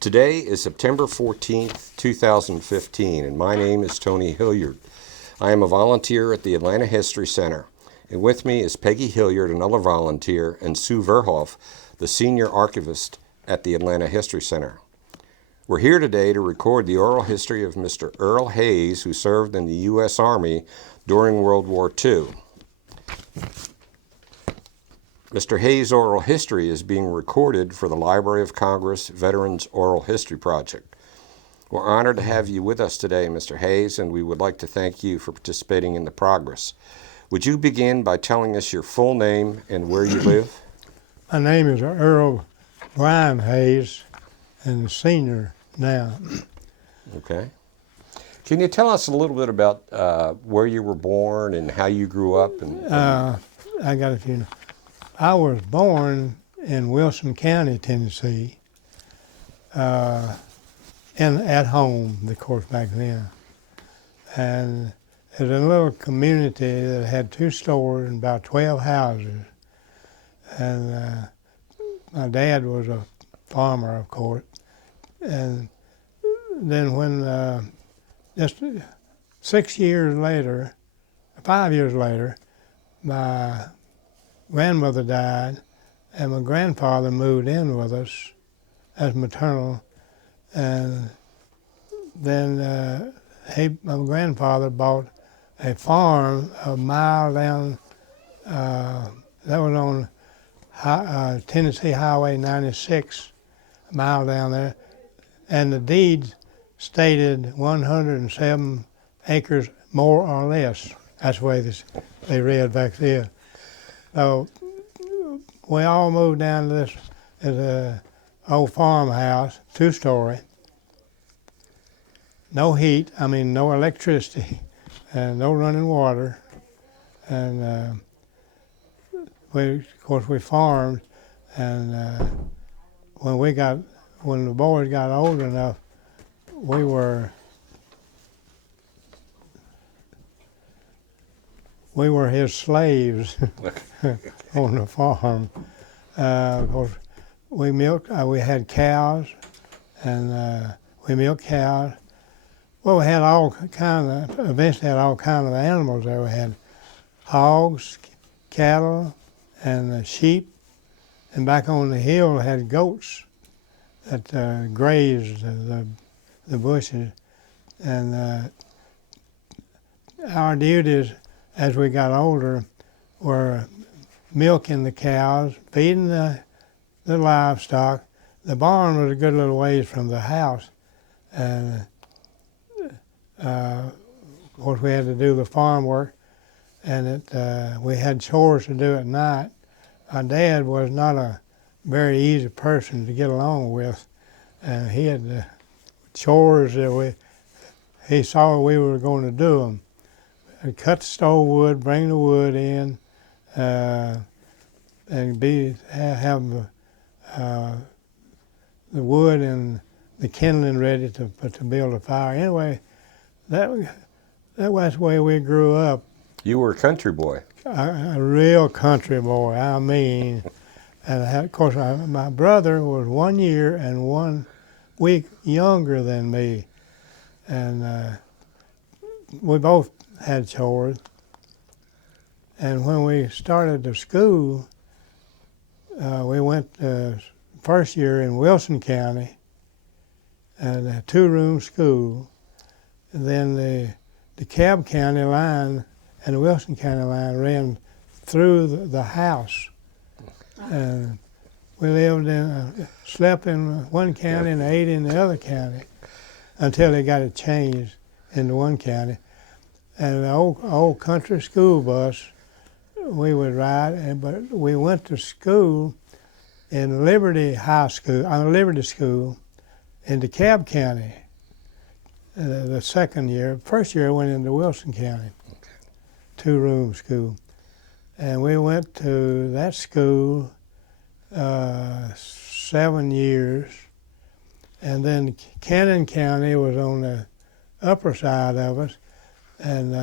Today is September 14th, 2015, and my name is Tony Hilliard. I am a volunteer at the Atlanta History Center, and with me is Peggy Hilliard, another volunteer, and Sue Verhoff, the senior archivist at the Atlanta History Center. We're here today to record the oral history of Mr. Earl Hays, who served in the U.S. Army during World War II. Mr. Hays' oral history is being recorded for the Library of Congress Veterans Oral History Project. We're honored to have you with us today, Mr. Hays, and we would like to thank you for participating in the progress. Would you begin by telling us your full name and where you live? My name is Earl Bryan Hays, and senior now. Okay. Can you tell us a little bit about where you were born and how you grew up? I got a few. I was born in Wilson County, Tennessee, and at home, of course, back then. And it was a little community that had 2 stores and about 12 houses. And my dad was a farmer, of course. And then when, just 5 years later, my grandmother died, and my grandfather moved in with us as maternal. And then my grandfather bought a farm a mile down, that was on Tennessee Highway 96, a mile down there. And the deed stated 107 acres more or less. That's the way they read back then. So we all moved down to this old farmhouse, 2-story. No heat, no electricity, and no running water. And of course we farmed, and when the boys got old enough, we were his slaves on the farm. Of course, we had cows, and we milked cows. Well, we had eventually had all kinds of animals there. We had hogs, cattle, and sheep, and back on the hill we had goats that grazed the bushes. And our duties as we got older were milking the cows, feeding the livestock. The barn was a good little ways from the house. And of course we had to do the farm work, and we had chores to do at night. My dad was not a very easy person to get along with, and he had chores that he saw we were going to do them. I'd cut the stove wood, bring the wood in, and have the wood and the kindling ready to build a fire. Anyway, that was the way we grew up. You were a country boy. A real country boy, And of course, my brother was 1 year and 1 week younger than me. And we both had chores. And when we started to school, we went first year in Wilson County, and a 2-room school. And then the DeKalb County line and the Wilson County line ran through the house. And we slept in one county and ate in the other county until they got it changed into one county. And the old country school bus, we would ride, but we went to school in Liberty School in DeKalb County. The second year. First year I went into Wilson County, 2-room school. And we went to that school 7 years. And then Cannon County was on the upper side of us. And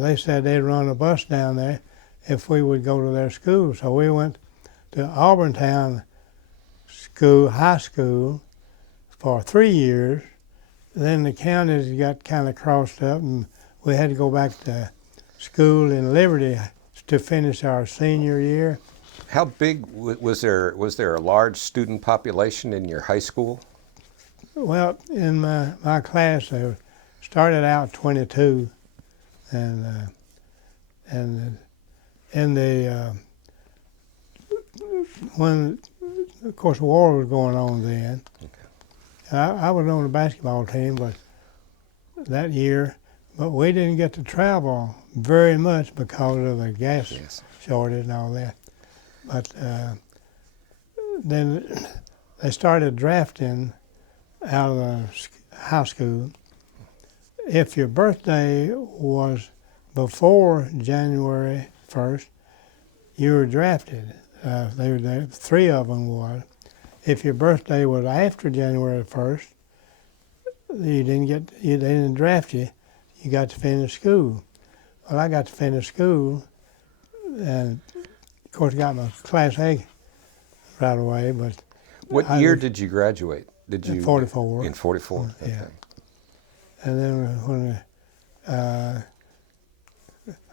they said they'd run a bus down there if we would go to their school. So we went to Auburntown high school, for 3 years. Then the counties got kind of crossed up, and we had to go back to school in Liberty to finish our senior year. How big was there? Was there a large student population in your high school? Well, in my class, they started out 22, and in the when, of course, the war was going on then. Okay. I was on the basketball team, but that year, but we didn't get to travel very much because of the gas shortage and all that. But then they started drafting out of the high school. If your birthday was before January 1st, you were drafted. Three of them was. If your birthday was after January 1st, they didn't draft you. You got to finish school. Well, I got to finish school, and of course got my Class A right away. But what year did you graduate? Did you? In 44. In 44. Okay. Yeah. And then when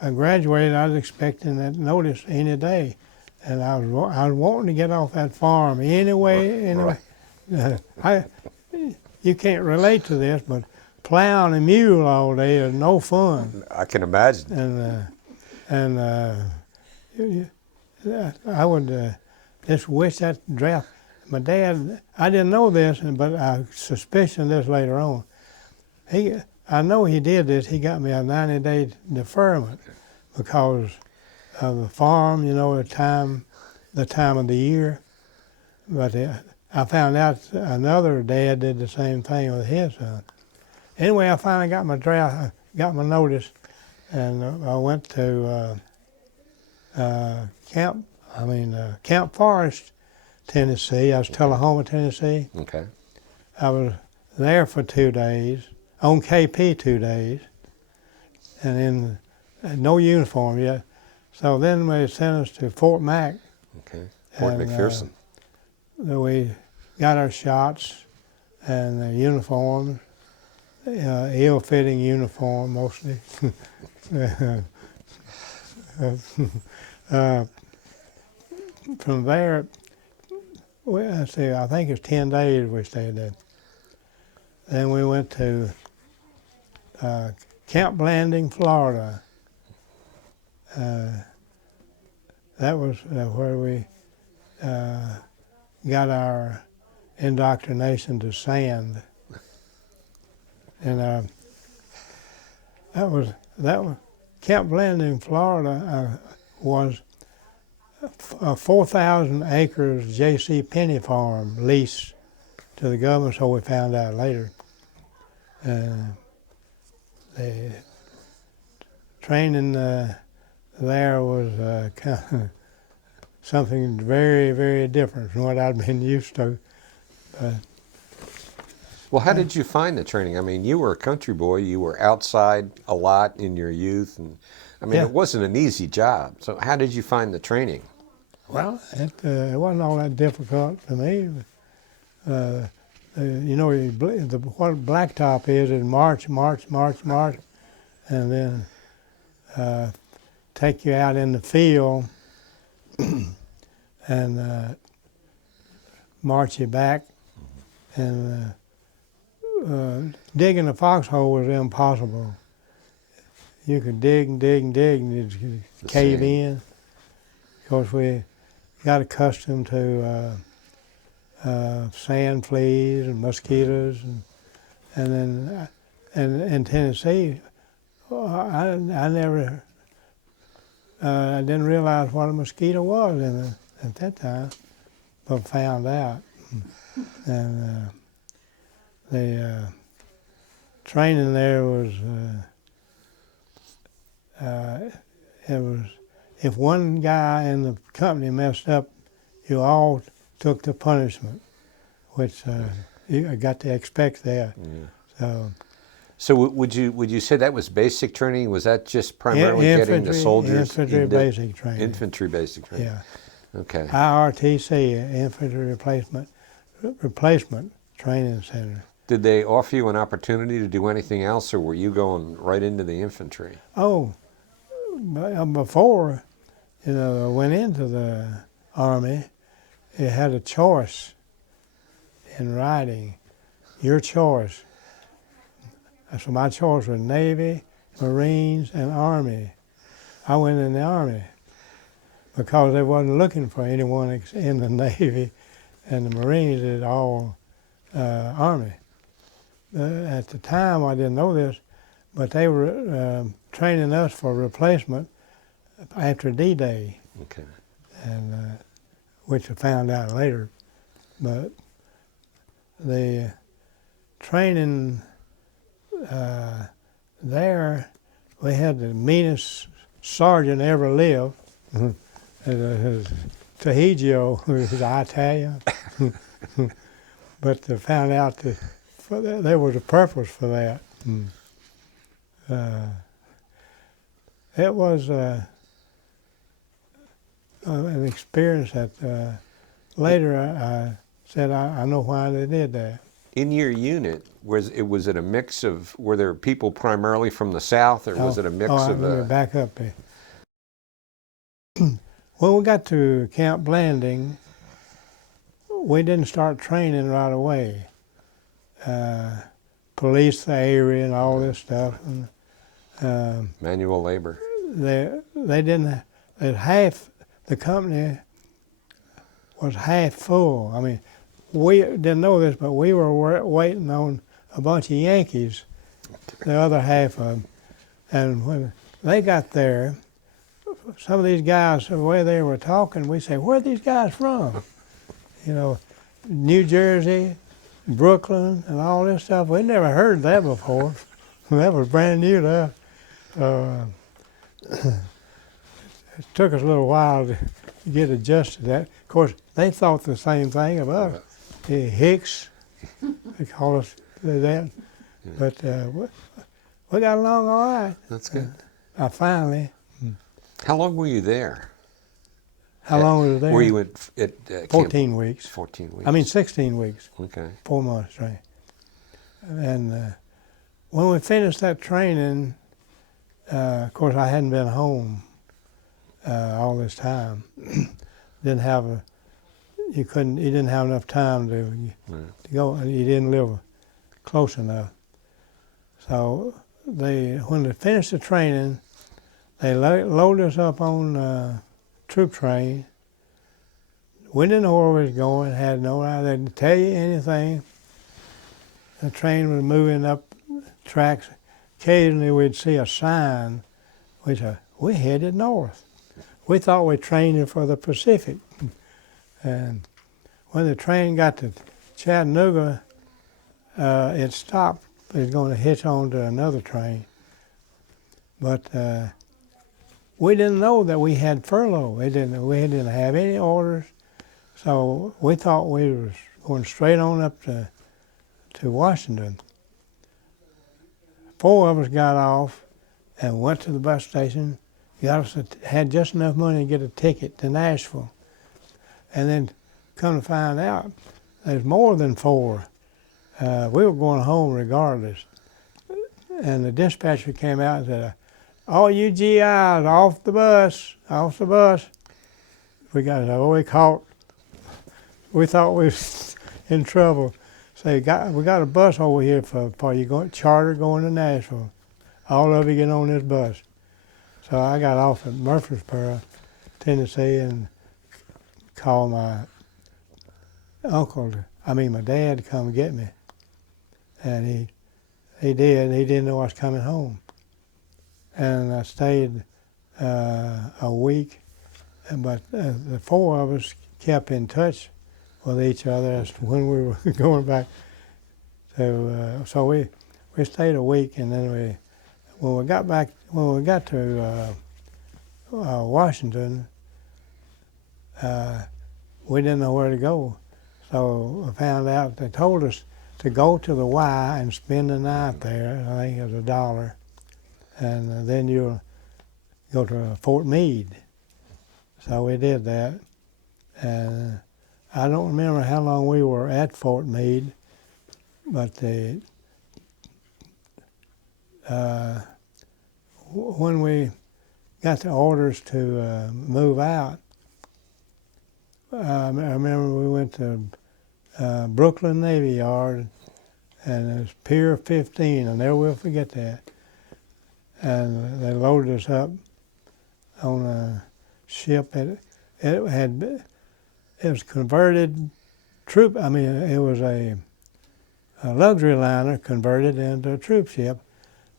I graduated, I was expecting that notice any day, and I was wanting to get off that farm anyway. You can't relate to this, but plowing a mule all day is no fun. I can imagine. And I would just wish that draft. My dad, I didn't know this, but I suspicion this later on. I know he did this. He got me a 90-day deferment because of the farm, the time of the year. But I found out another dad did the same thing with his son. Anyway, I finally got my draft, got my notice, and I went to Camp Forest, Tennessee. I was Tullahoma, Tennessee. Okay. I was there for 2 days, on KP 2 days, and in no uniform yet. So then they sent us to Fort Mac. Okay. Fort McPherson. We got our shots and the uniforms, ill-fitting uniform mostly. From there, I think it's 10 days we stayed there. Then we went to Camp Blanding, Florida. That was where we got our indoctrination to sand. And that was Camp Blanding, Florida was a 4,000 acres J.C. Penney farm leased to the government, so we found out later. The training there was kind of something very, very different from what I'd been used to. Well, how did you find the training? I mean, you were a country boy. You were outside a lot in your youth, and it wasn't an easy job. So how did you find the training? Well, it wasn't all that difficult to me. What blacktop is march, and then take you out in the field and march you back. And digging a foxhole was impossible. You could dig and it'd cave in. Of course, we got accustomed to sand fleas and mosquitoes, and then in Tennessee, I didn't realize what a mosquito was at that time, but found out. And the training there was, if one guy in the company messed up, you all took the punishment, which you got to expect that. Yeah. So would you say that was basic training? Was that just primarily getting the soldiers? Infantry basic training. Infantry basic training. Yeah. Okay. IRTC, infantry replacement replacement training center. Did they offer you an opportunity to do anything else, or were you going right into the infantry? Oh, before, I went into the Army, it had a choice in writing, your choice. So my choice was Navy, Marines, and Army. I went in the Army because they wasn't looking for anyone in the Navy, and the Marines is all Army. At the time, I didn't know this, but they were training us for replacement after D-Day. Okay. And which I found out later. But the training there, we had the meanest sergeant ever lived. Trujillo, who was Italian. But they found out that there was a purpose for that. It was an experience that later I said I know why they did that. In your unit, was it a mix of, were there people primarily from the South, or was it a mix of? Let me back up there. When we got to Camp Blanding, we didn't start training right away. Police the area and all this stuff. And, manual labor. They didn't. Half the company was half full. I mean, we didn't know this, but we were waiting on a bunch of Yankees, the other half of them. And when they got there, some of these guys, the way they were talking, we say, "Where are these guys from?" New Jersey, Brooklyn, and all this stuff. We never heard that before. That was brand new to us. It took us a little while to get adjusted to that. Of course, they thought the same thing of us. Hicks, they call us that. But we got along all right. That's good. Finally. How long were you there? How long was it there? Were you at 14 weeks. 14 weeks. I mean, 16 weeks. Okay. 4 months, right? And when we finished that training, of course, I hadn't been home all this time. You didn't have enough time to go. You didn't live close enough. So when they finished the training, they loaded us up on troop train. We didn't know where we was going, had no idea. They didn't tell you anything. The train was moving up tracks. Occasionally we'd see a sign. We'd say, we headed north. We thought we trained for the Pacific. And when the train got to Chattanooga, it stopped. It was going to hitch on to another train. But we didn't know that we had furlough. We didn't have any orders. So we thought we was going straight on up to Washington. 4 of us got off and went to the bus station. Had just enough money to get a ticket to Nashville. And then come to find out, there's more than 4. We were going home regardless. And the dispatcher came out and said, all you GIs, off the bus. We caught. We thought we was in trouble. So we got a bus over here for you charter going to Nashville. All of you get on this bus. So I got off at Murfreesboro, Tennessee, and called my dad to come get me. And he did. He didn't know I was coming home. And I stayed a week, but the 4 of us kept in touch with each other as to when we were going back. So we stayed a week, and then when we got to Washington, we didn't know where to go. So I found out they told us to go to the Y and spend the night there. I think it was $1. And then you'll go to Fort Meade. So we did that. And I don't remember how long we were at Fort Meade, but when we got the orders to move out, I remember we went to Brooklyn Navy Yard, and it was Pier 15. I'll never will forget that. And they loaded us up on a ship. It was converted troop. I mean, it was a luxury liner converted into a troop ship,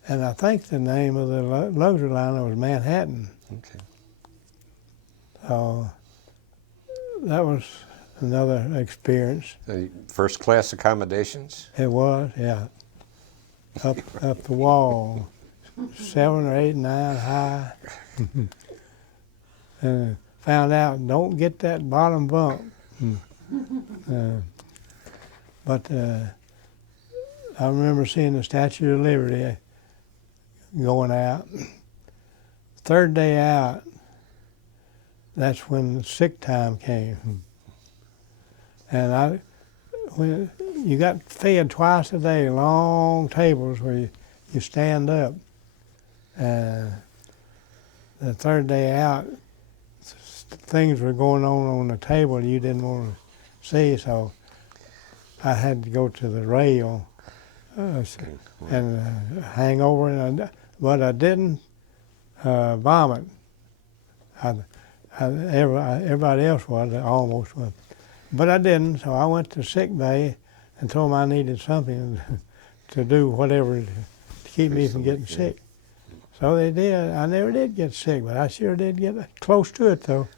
and I think the name of the luxury liner was Manhattan. Okay. So that was another experience. First class accommodations? It was, yeah. Up the wall, 7 or 8, 9 high. And found out, don't get that bottom bunk. But I remember seeing the Statue of Liberty going out. Third day out, that's when sick time came. And when you got fed twice a day, long tables where you stand up. And the third day out, things were going on the table you didn't want to see, so I had to go to the rail and hang over, but I didn't vomit. Everybody else was, almost was. But I didn't, so I went to sick bay and told them I needed something to do whatever to keep me from getting sick. So they did. I never did get sick, but I sure did get close to it, though.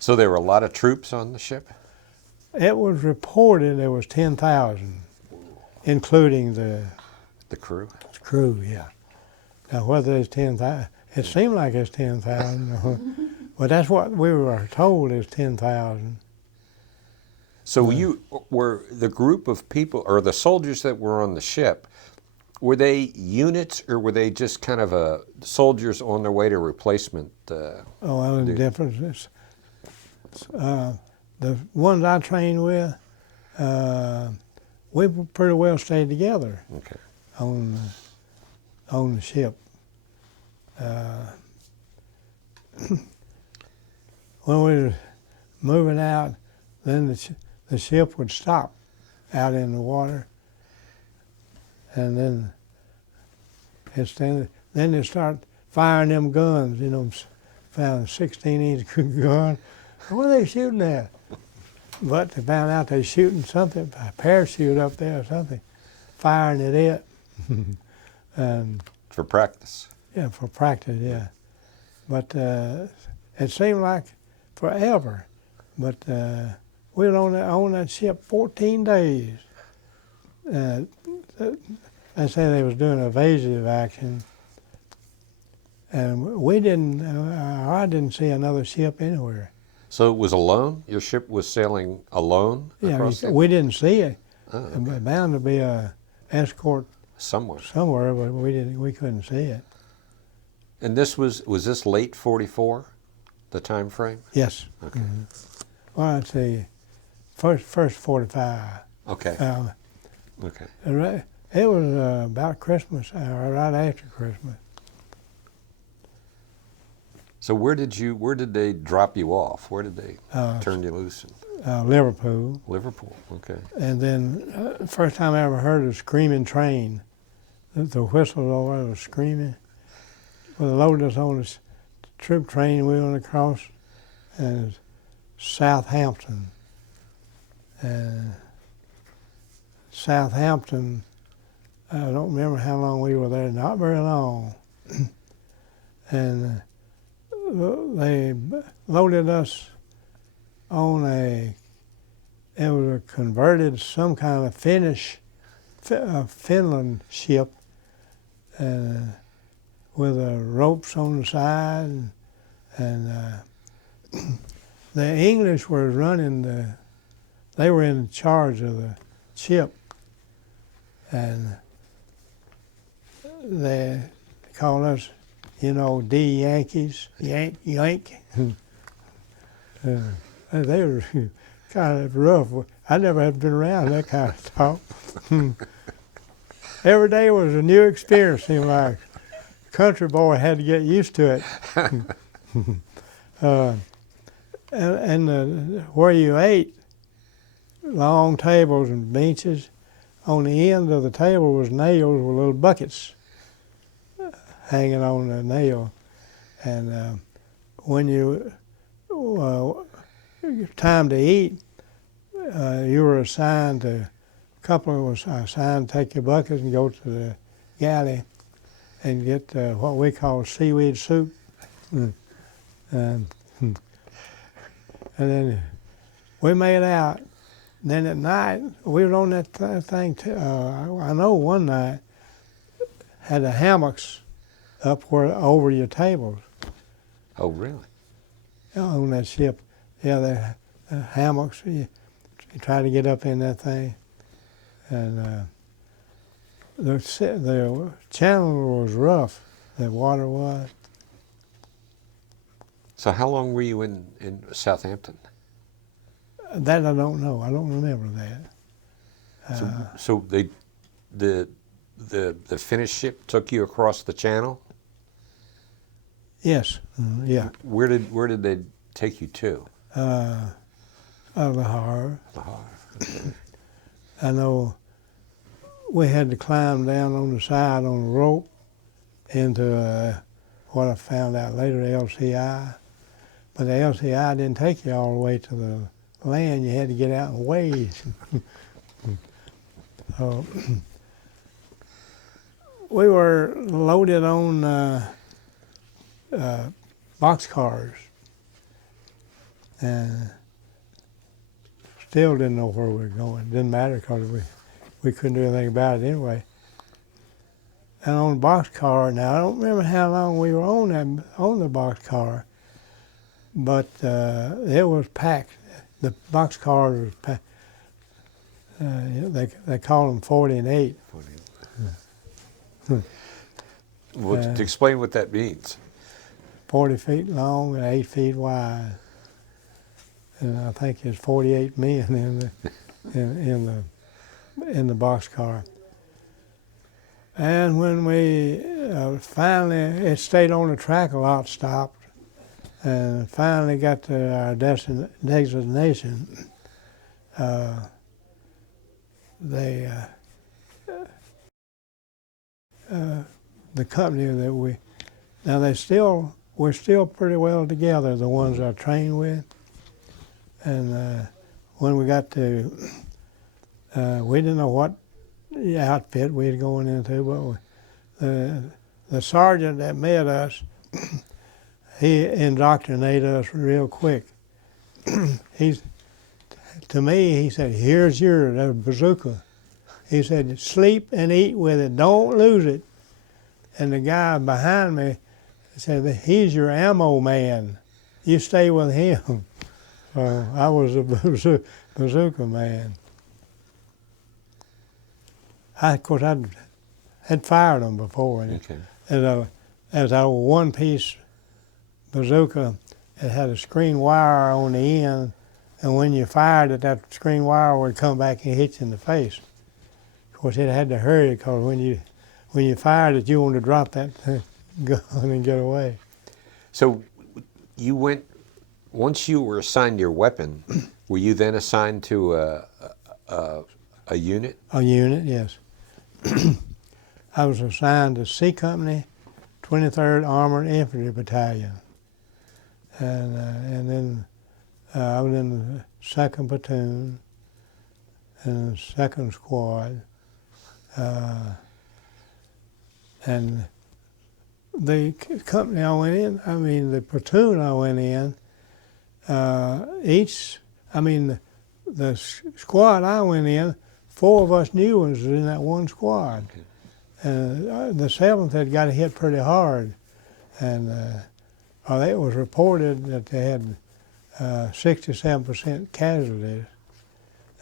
So there were a lot of troops on the ship? It was reported there was 10,000, including the crew? Crew, yeah. Now, whether it's 10,000, it seemed like it's 10,000, but that's what we were told is 10,000. So you were the group of people, or the soldiers that were on the ship, were they units, or were they just kind of soldiers on their way to replacement? Well, the difference. The ones I trained with, we pretty well stayed together. Okay. On the ship. When we were moving out, then the ship would stop out in the water, and then they start firing them guns. You know, found a 16-inch gun. What are they shooting at? But they found out they shooting something, a parachute up there or something, firing at it. And for practice? Yeah, for practice, yeah. But it seemed like forever. But we were on that ship 14 days. They say they was doing evasive action. And I didn't see another ship anywhere. So it was alone? Your ship was sailing alone across we didn't see it. Oh, okay. It was bound to be a escort somewhere, but we couldn't see it. And this was this late 44, the time frame? Yes. Okay. Mm-hmm. Well, I'd say first 45. Okay. Okay. It was about Christmas, right after Christmas. So where did they drop you off? Where did they turn you loose? Liverpool. Liverpool, okay. And then first time I ever heard a screaming train. The whistle over there was screaming. Well, they loaded us on this troop train we went across, and it was Southampton. And Southampton, I don't remember how long we were there, not very long. And they loaded us on it was a converted, some kind of Finland ship, with ropes on the side, and the English were running they were in charge of the ship, and they called us, D Yankees, Yank. they were kind of rough. I never had been around that kind of talk. Every day was a new experience. Seemed like country boy had to get used to it. Where you ate, long tables and benches. On the end of the table was nails with little buckets hanging on the nail. And when time to eat, you were assigned to, a couple was assigned to take your buckets and go to the galley and get what we call seaweed soup. And then we made out. Then at night, we were on that thing too. I know one night had the hammocks up where over your tables. Oh, really? On that ship. Yeah, the hammocks, you try to get up in that thing. And the channel was rough, the water was. So how long were you in Southampton? That I don't know. I don't remember that. So the Finnish ship took you across the channel? Yes, yeah. Where did they take you to? LeHavre. LeHavre. I know we had to climb down on the side on a rope into what I found out later, the LCI. But the LCI didn't take you all the way to the land. You had to get out and wade. We were loaded on boxcars and still didn't know where we were going. It didn't matter because we couldn't do anything about it anyway. And on the boxcar, now I don't remember how long we were on the boxcar, but it was packed. The boxcars was packed. They call them 40 and 8. 40. Well, to explain what that means. 40 feet long and 8 feet wide. And I think there's 48 men in the boxcar. And when we finally, it stayed on the track a lot, stopped, and finally got to our destination, the company that we're still pretty well together, the ones I trained with. And when we got to, we didn't know what outfit we were going into, but the sergeant that met us, he indoctrinated us real quick. To me, he said, "Here's your bazooka." He said, "Sleep and eat with it, don't lose it." And the guy behind me said, "He's your ammo man. You stay with him." So I was a bazooka man. Of course, I had fired them before. Okay. As a one-piece bazooka, it had a screen wire on the end, and when you fired it, that screen wire would come back and hit you in the face. Of course, it had to hurry because when you fired it, you wanted to drop that gun and get away. So you went, once you were assigned your weapon, were you then assigned to a unit? A unit, yes. I was assigned to C Company, 23rd Armored Infantry Battalion. And then I was in the 2nd Platoon and the 2nd Squad. And the company I went in, the platoon I went in, the squad I went in, 4 of us new ones was in that one squad. Okay. And the 7th had got hit pretty hard. And it was reported that they had 67% casualties.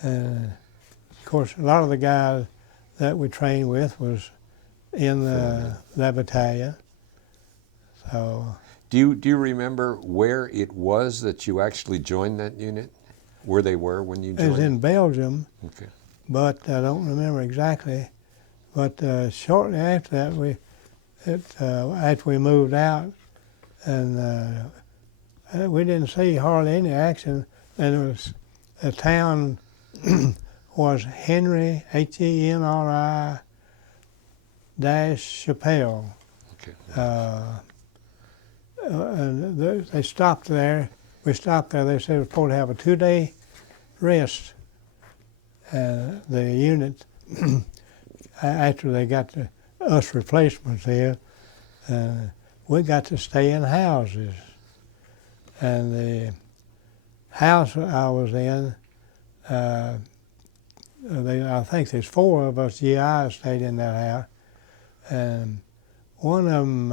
And of course, a lot of the guys that we trained with was in that battalion. So Do you remember where it was that you actually joined that unit? Where they were when you It joined? was in Belgium, Okay. but I don't remember exactly. But shortly after that, after we moved out, and we didn't see hardly any action. And it was the town was Henry, Henri dash Chappelle. Okay. And they stopped there. We stopped there. They said we were supposed to have a 2-day rest. The unit, after they got us replacements here, we got to stay in houses. And the house I was in, I think there's 4 of us GIs stayed in that house. And one of them,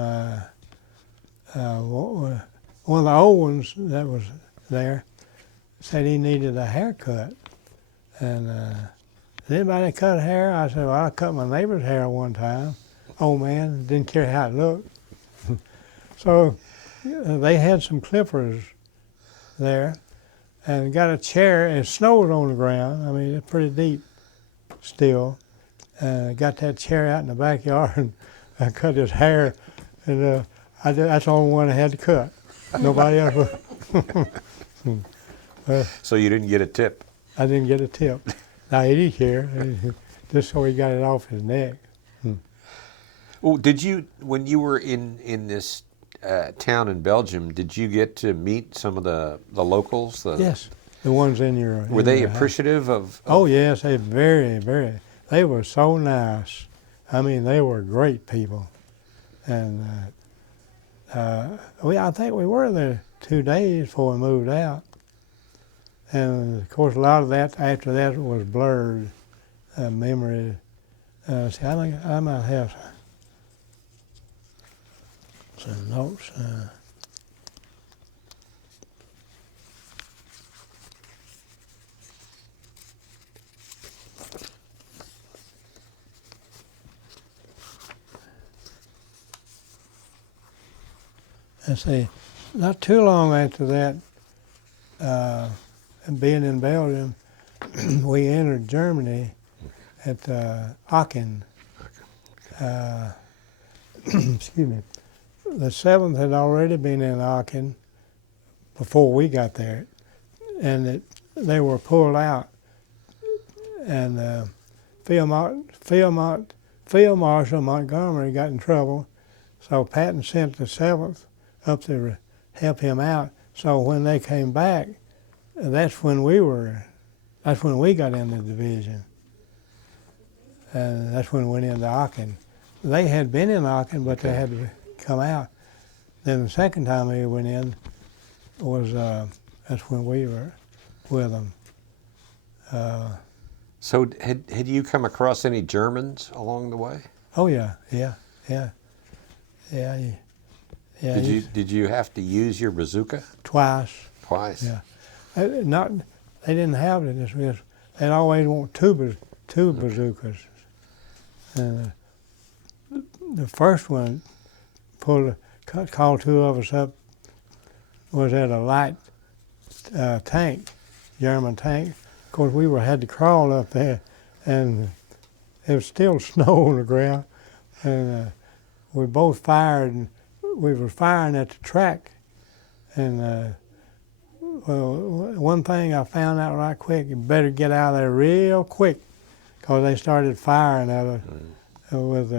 one of the old ones that was there, said he needed a haircut. And does anybody cut hair? I said, well, I cut my neighbor's hair one time. Old man, didn't care how it looked. So they had some clippers there and got a chair. It snowed on the ground. I mean, it's pretty deep still. Got that chair out in the backyard and I cut his hair. And that's the only one I had to cut. Nobody else. So you didn't get a tip? I didn't get a tip. I ate his hair just so he got it off his neck. Well, did you, when you were in this town in Belgium, did you get to meet some of the locals? Yes, the ones in your. Were they appreciative of? Oh yes, they very, very. They were so nice. I mean, they were great people, and I think we were there 2 days before we moved out, and of course a lot of that after that was blurred memory. See, I think I might have some notes. And see, not too long after that, being in Belgium, we entered Germany at Aachen. Excuse me. The 7th had already been in Aachen before we got there, and they were pulled out. And Field Marshal Montgomery got in trouble, so Patton sent the 7th up to help him out. So when they came back, that's when we got in the division. And that's when we went into Aachen. They had been in Aachen, but they had to come out. Then the second time we went in was, that's when we were with them. So had you come across any Germans along the way? Oh yeah. Did you have to use your bazooka? Twice. Twice. Yeah. They didn't have it. They'd always want two bazookas. And the first one called 2 of us up was at a light tank, German tank. Of course, we had to crawl up there, and it was still snow on the ground. And we both fired, and we were firing at the track. And well, one thing I found out right quick, you better get out of there real quick, because they started firing at us with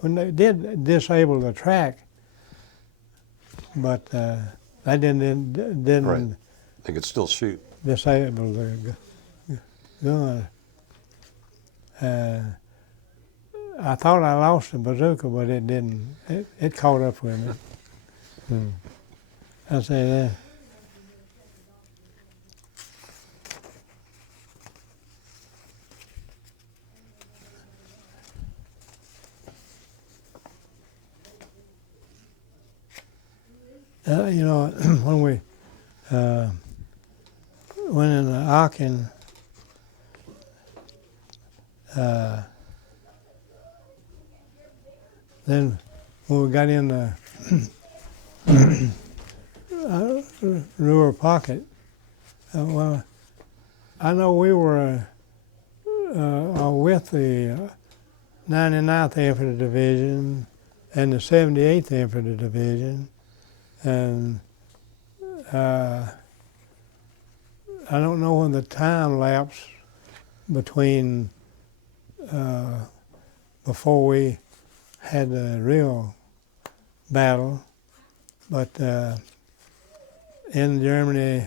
when they did disable the track, but they didn't. Right. They could still shoot. Disable the gun. I thought I lost the bazooka, but it didn't. It caught up with me. I say that. You know, when we went in Aachen, then when we got in Ruhr pocket. Well, I know we were with the 99th Infantry Division and the 78th Infantry Division, and I don't know when the time lapse between before we had the real battle, but in Germany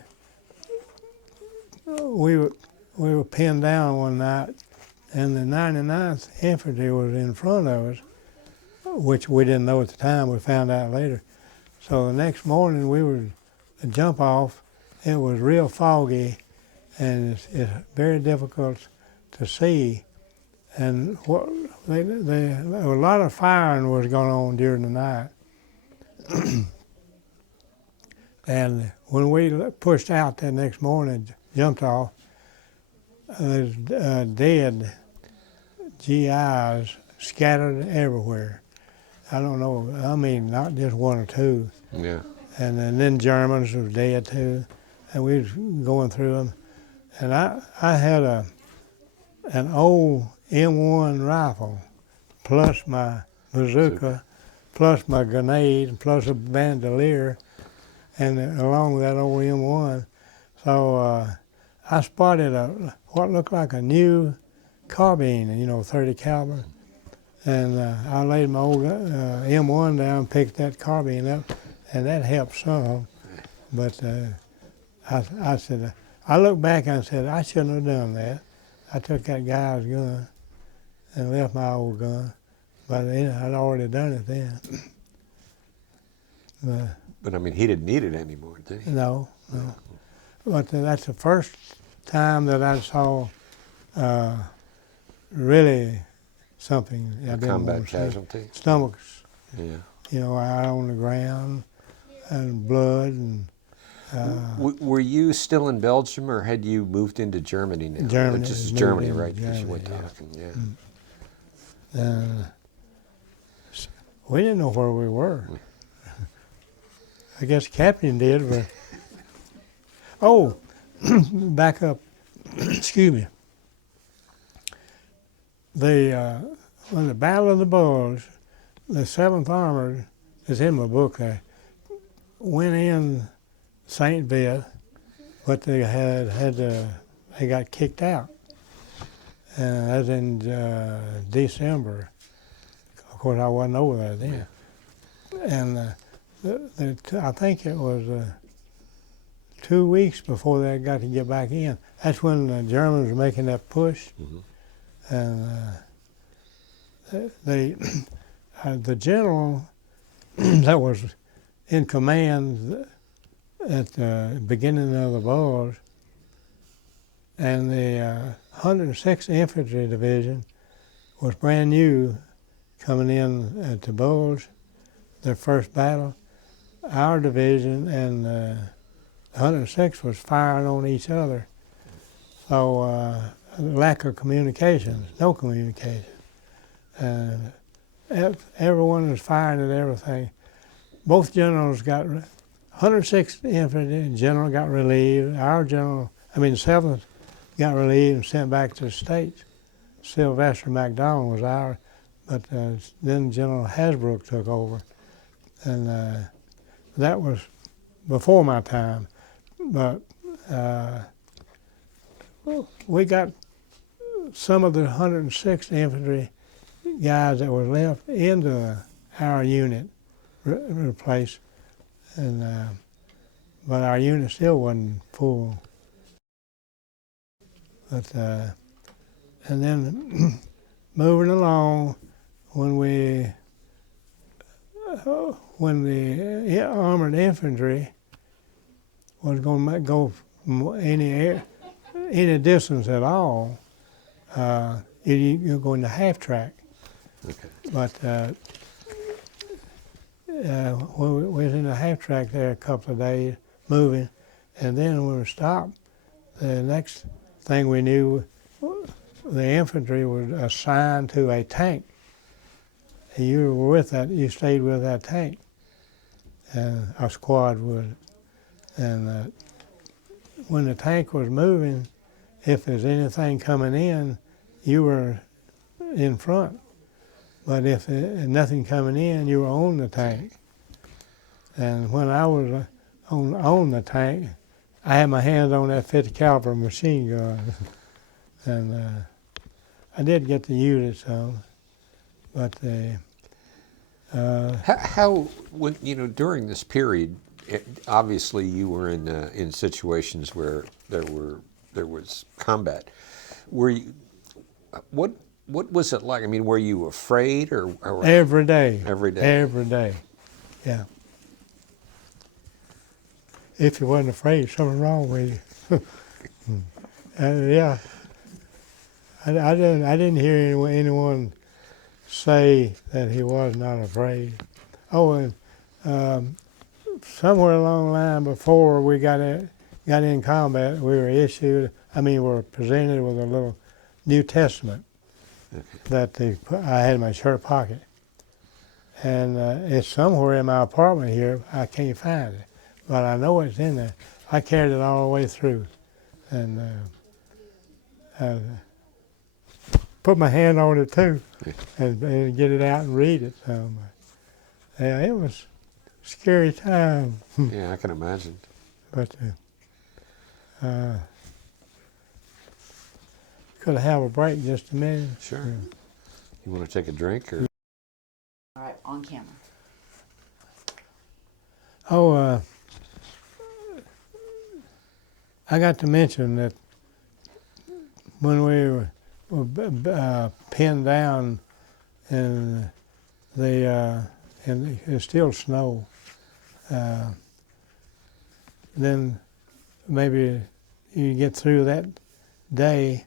we were pinned down one night, and the 99th Infantry was in front of us, which we didn't know at the time. We found out later. So the next morning we were to jump off. It was real foggy, and it's very difficult to see. And a lot of firing was going on during the night. And when we pushed out that next morning, jumped off, there's dead GIs scattered everywhere. I don't know, I mean, not just one or two. Yeah. And then Germans were dead too. And we was going through them. And I had an old M1 rifle, plus my bazooka, plus my grenade, plus a bandolier, and along with that old M1. So I spotted what looked like a new carbine, 30 caliber. And I laid my old M1 down, picked that carbine up, and that helped some. But I said, I looked back and I said, I shouldn't have done that. I took that guy's gun and left my old gun, but I'd already done it then. But I mean, he didn't need it anymore, did he? No. But that's the first time that I saw really something I didn't combat want to see. casualty? Stomachs, Yeah. Out on the ground, and blood, and Were you still in Belgium, or had you moved into Germany now? Germany. This is moved Germany, into right? Because you Germany, went to yeah. Aachen, yeah. We didn't know where we were. I guess the captain did, but back up. Excuse me. When the Battle of the Bulge, the 7th Armored, is in my book there, went in St. Vith, but they they got kicked out. And that was in December. Of course, I wasn't over there then. And I think it was 2 weeks before they got to get back in. That's when the Germans were making that push. Mm-hmm. And the general that was in command at the beginning of the Bulge, and the 106th Infantry Division was brand new, coming in at the Bulge, their first battle. Our division and 106th was firing on each other. So lack of communications, no communication. And everyone was firing at everything. Both generals 106th Infantry general got relieved. Our general, 7th, got relieved and sent back to the States. Sylvester McDonald was ours, but then General Hasbrook took over. And that was before my time. But we got some of the 106th Infantry guys that were left into our unit replaced, and but our unit still wasn't full. But and then moving along, when the armored infantry was going to go any distance at all, you're going to half track. Okay. But we was in the half track there a couple of days, moving, and then when we stopped, the next thing we knew, the infantry was assigned to a tank. And you stayed with that tank. and our squad would. And when the tank was moving, if there's anything coming in, you were in front. But if nothing coming in, you were on the tank. And when I was on the tank, I had my hands on that 50 caliber machine gun, and I did get to use it some. But How when during this period, obviously you were in situations where there was combat. Were you what was it like? I mean, were you afraid or every day, every day? every day, yeah. If you wasn't afraid, something wrong with you. Yeah, I didn't hear anyone say that he was not afraid. Oh, and somewhere along the line before we got in combat, we were presented with a little New Testament that I had in my shirt pocket. And it's somewhere in my apartment here. I can't find it, but I know it's in there. I carried it all the way through, and put my hand on it too, and get it out and read it. So, yeah, it was a scary time. Yeah, I can imagine. But could I have a break just a minute? Sure. You want to take a drink or? All right, on camera. Oh, I got to mention that when we were pinned down and it's still snow, then maybe you get through that day,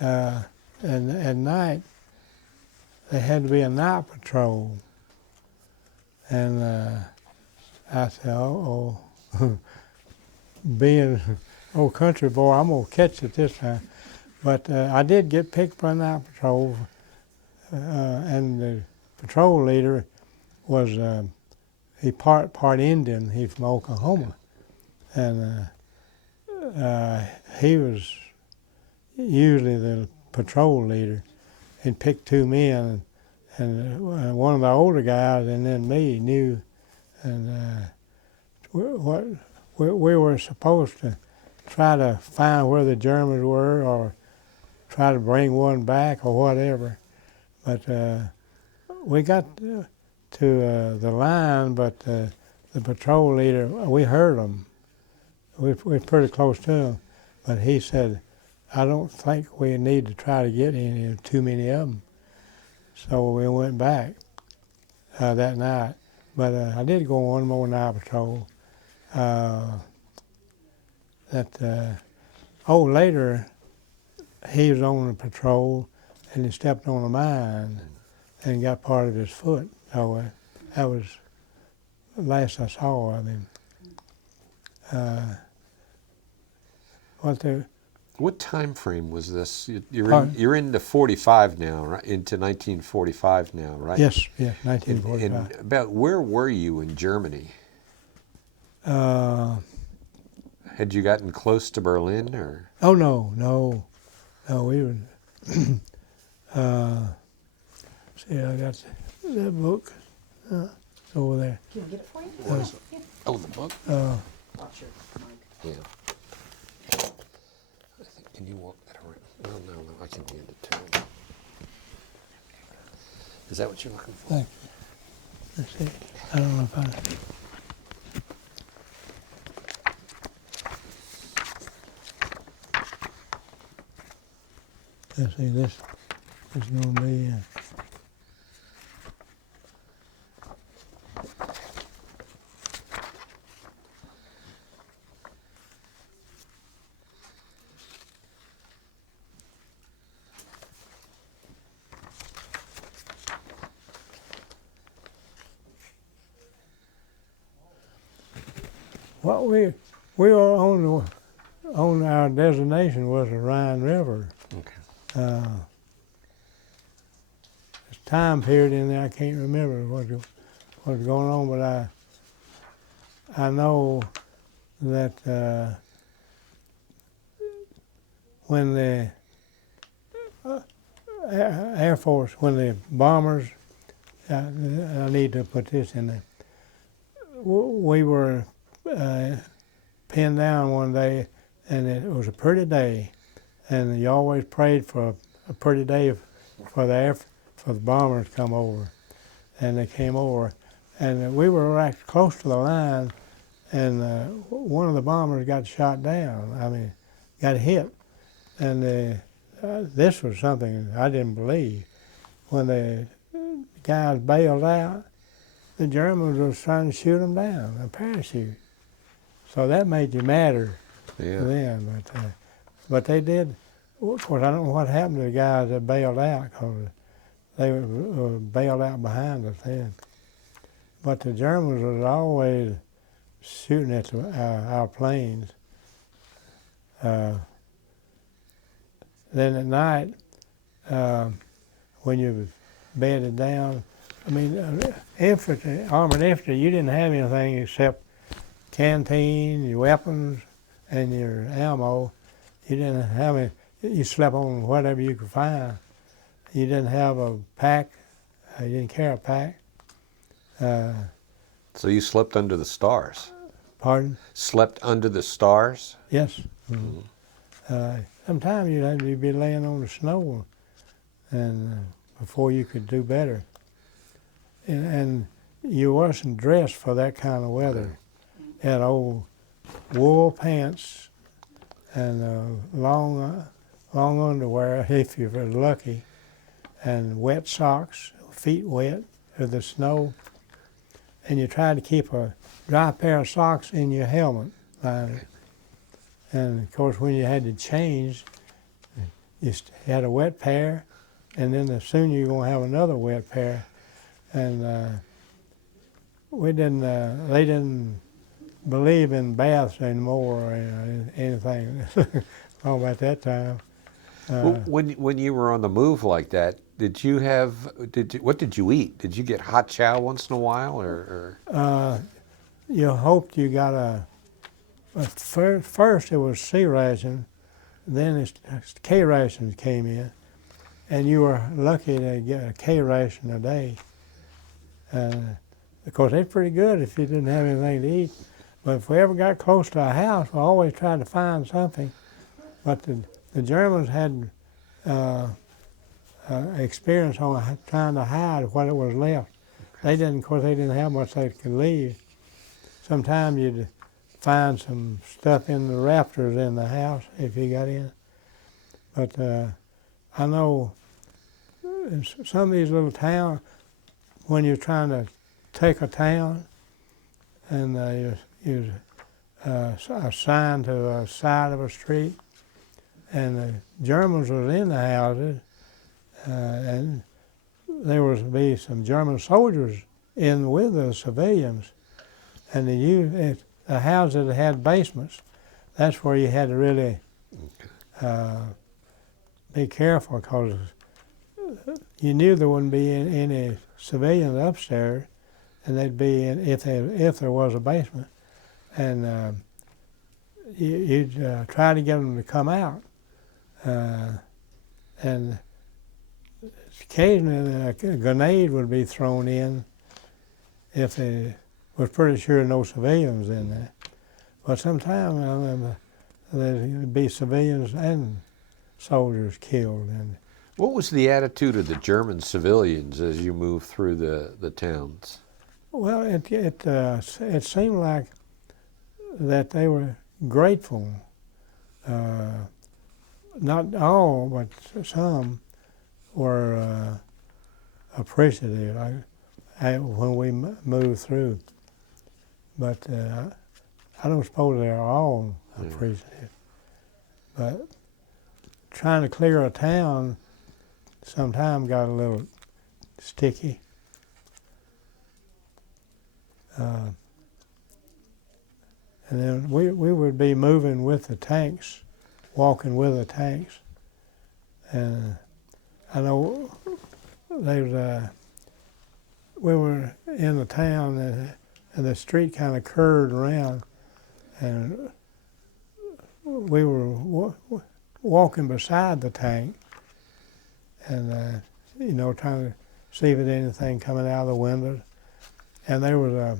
and at night there had to be a night patrol, and I said, "Oh, being old country boy, I'm gonna catch it this time." But I did get picked by night patrol, and the patrol leader was he part Indian. He's from Oklahoma, and he was usually the patrol leader. He'd pick two men, and one of the older guys, and then me knew, and we were supposed to try to find where the Germans were, or try to bring one back, or whatever. But we got to the line, but the patrol leader, we heard him. We were pretty close to him, but he said, "I don't think we need to try to get any too many of them." So we went back that night. But I did go one more night patrol. Later, he was on the patrol, and he stepped on a mine and got part of his foot. So that was the last I saw of him. What time frame was this? You're into 45 now, right? Into 1945 now, right? Yes, 1945. And about where were you in Germany? Had you gotten close to Berlin, or? Oh no, we were. See, I got that book. It's over there. Can we get it for you? Yeah. Oh, the book? Oh, sure, Mike. Yeah. Can you walk that around? Well, no, I can hand it to him. Is that what you're looking for? Thank you. Let's see. I don't know if I. Let's see, this is going to be. What we were on our designation was the Rhine River. Okay. This time period in there, I can't remember what was going on, but I know that when the Air Force, when the bombers, I need to put this in there. We were pinned down one day, and it was a pretty day, and you always prayed for a pretty day for the bombers to come over, and they came over, and we were right close to the line, and one of the bombers got shot down. I mean, got hit, and this was something I didn't believe. When the guys bailed out, the Germans was trying to shoot them down, a parachute. So that made you madder then. But they did. Of course, I don't know what happened to the guys that bailed out, because they were bailed out behind us then. But the Germans was always shooting at our planes. Then at night, when you bedded down, I mean, infantry, armored infantry, you didn't have anything except canteen, your weapons, and your ammo. You didn't have it. You slept on whatever you could find. You didn't have a pack. You didn't carry a pack. So you slept under the stars? Pardon? Slept under the stars? Yes. Mm-hmm. Sometimes you'd be laying on the snow, and before you could do better. And you wasn't dressed for that kind of weather. You had old wool pants and long underwear, if you were lucky, and wet socks, feet wet with the snow. And you tried to keep a dry pair of socks in your helmet liner. And of course, when you had to change, you had a wet pair, and then soon you're going to have another wet pair. And they didn't believe in baths anymore or anything about that time. Well, when you were on the move like that, what did you eat? Did you get hot chow once in a while, or? You hoped you got first it was C ration, then K rations came in, and you were lucky to get a K ration a day. Of course, they're pretty good if you didn't have anything to eat. But if we ever got close to a house, we always tried to find something. But the Germans had experience on trying to hide what it was left. They didn't, of course, they didn't have much they could leave. Sometimes you'd find some stuff in the rafters in the house if you got in. But I know in some of these little towns, when you're trying to take a town and you're assigned to a side of a street, and the Germans was in the houses, and there would be some German soldiers in with the civilians, and the houses that had basements, that's where you had to really be careful, because you knew there wouldn't be any civilians upstairs, and they'd be in if there was a basement, and you'd try to get them to come out, and occasionally a grenade would be thrown in if they was pretty sure no civilians in there. But sometimes there'd be civilians and soldiers killed. And What was the attitude of the German civilians as you moved through the towns? well, it seemed like that they were grateful. Not all, but some were appreciative when we moved through. But I don't suppose they're all appreciative. But trying to clear a town sometimes got a little sticky. And then we would be moving with the tanks, walking with the tanks. And I know we were in the town, and the street kind of curved around, and we were walking beside the tank, and you know, trying to see if there anything coming out of the windows, and there was a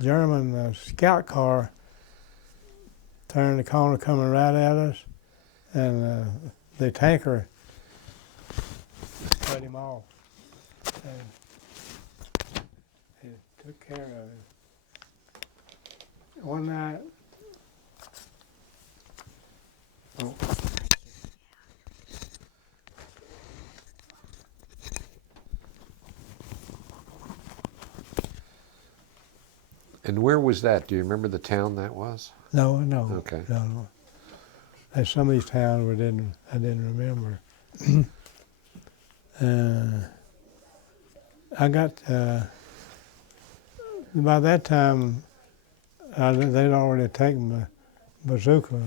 German scout car turned the corner coming right at us, and the tanker cut him off. And he took care of him. One night, oh, And where was that? Do you remember the town that was? no, Okay. no. There's some of these towns I didn't remember. I got by that time they'd already taken the bazooka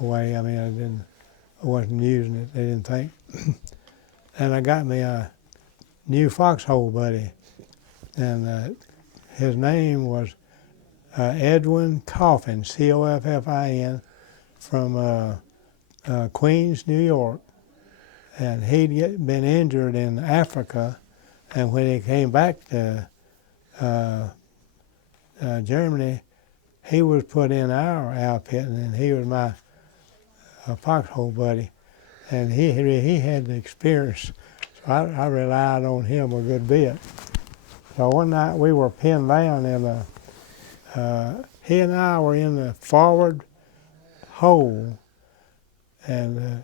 away. I mean, I wasn't using it. They didn't think. And I got me a new foxhole buddy, and his name was Edwin Coffin, Coffin, from Queens, New York. And he'd been injured in Africa, and when he came back to Germany, he was put in our outfit, and he was my foxhole buddy. And he had the experience, so I relied on him a good bit. So one night we were pinned down in he and I were in the forward hole, and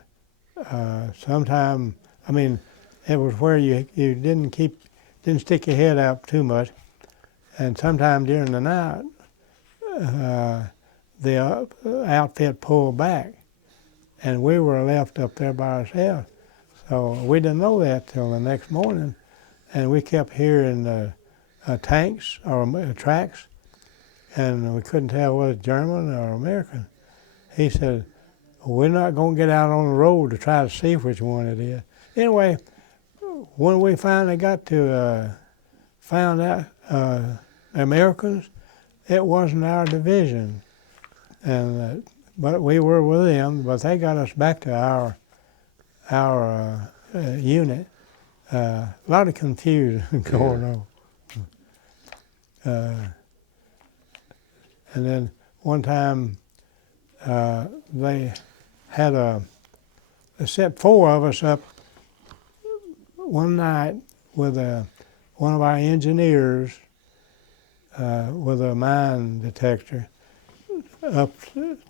sometime, I mean, it was where you didn't stick your head out too much, and sometime during the night, the outfit pulled back, and we were left up there by ourselves. So we didn't know that till the next morning, and we kept hearing tanks or tracks, and we couldn't tell whether it was German or American. He said, we're not going to get out on the road to try to see which one it is. Anyway, when we finally got to found out Americans, it wasn't our division, and but we were with them. But they got us back to our unit. A lot of confusion going on. And then one time they set four of us up one night with one of our engineers with a mine detector up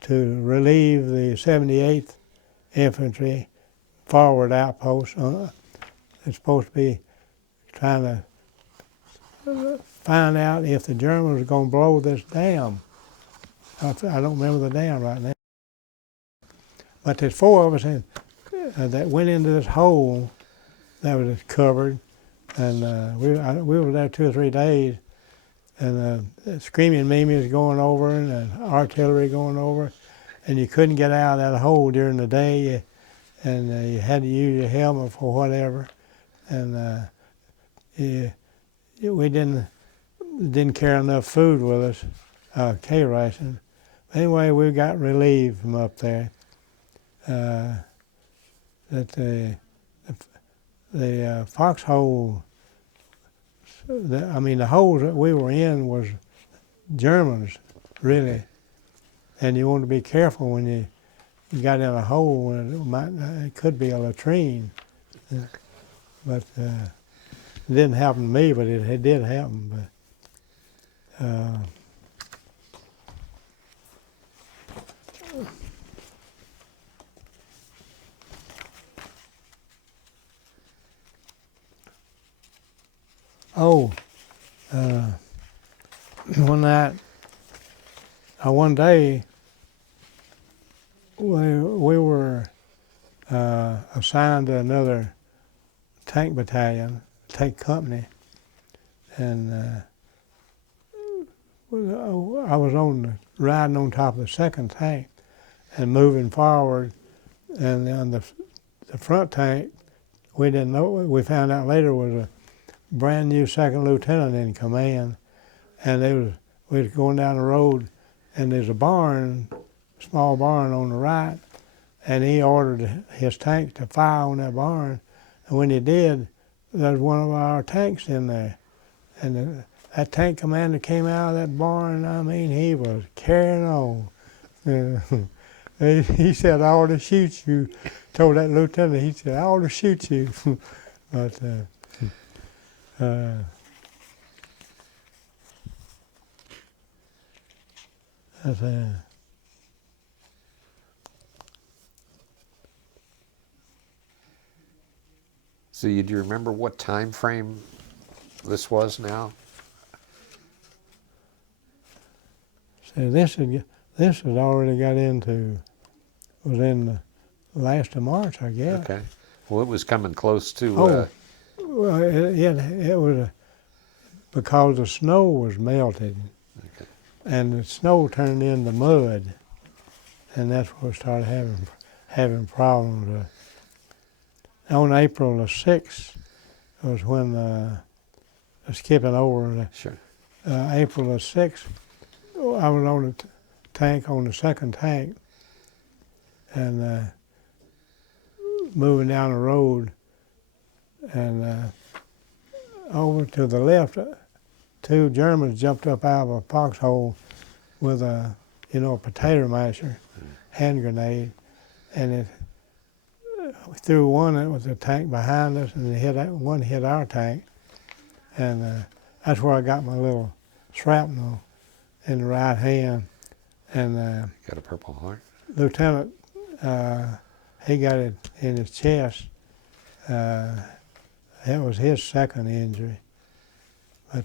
to relieve the 78th Infantry forward outpost. It's supposed to be trying to find out if the Germans are going to blow this dam. I don't remember the dam right now. But there's four of us that went into this hole that was covered, and we were there 2 or 3 days, and screaming Mimis going over and artillery going over, and you couldn't get out of that hole during the day, and you had to use your helmet for whatever, and we didn't carry enough food with us, K-ration. Anyway, we got relieved from up there. That the foxhole, the holes that we were in was Germans, really, and you want to be careful when you got in a hole when it could be a latrine. But it didn't happen to me, but it did happen. But one day, we were assigned to another tank battalion, tank company, and I was riding on top of the second tank and moving forward, and on the front tank, we didn't know. We found out later was a brand new second lieutenant in command, and we was going down the road, and there's a barn, small barn on the right, and he ordered his tank to fire on that barn. And when he did, there was one of our tanks in there. And that tank commander came out of that barn, I mean, he was carrying on. He said, I ought to shoot you. Told that lieutenant, he said, I ought to shoot you. But that's, So do you remember what time frame this was now? so this had already got into, was in the last of March, I guess. Okay. Well, it was coming close to. Oh, well, it was because the snow was melted, Okay. and the snow turned into mud, and that's what we started having problems. On April the 6th was when skipping over. Sure. April the 6th, I was on the tank, on the second tank, and moving down the road, and over to the left, two Germans jumped up out of a foxhole with a potato masher, hand grenade, and it threw one that was a tank behind us, and one hit our tank, and that's where I got my little shrapnel in the right hand, and Got a Purple Heart? Lieutenant, he got it in his chest. That was his second injury. But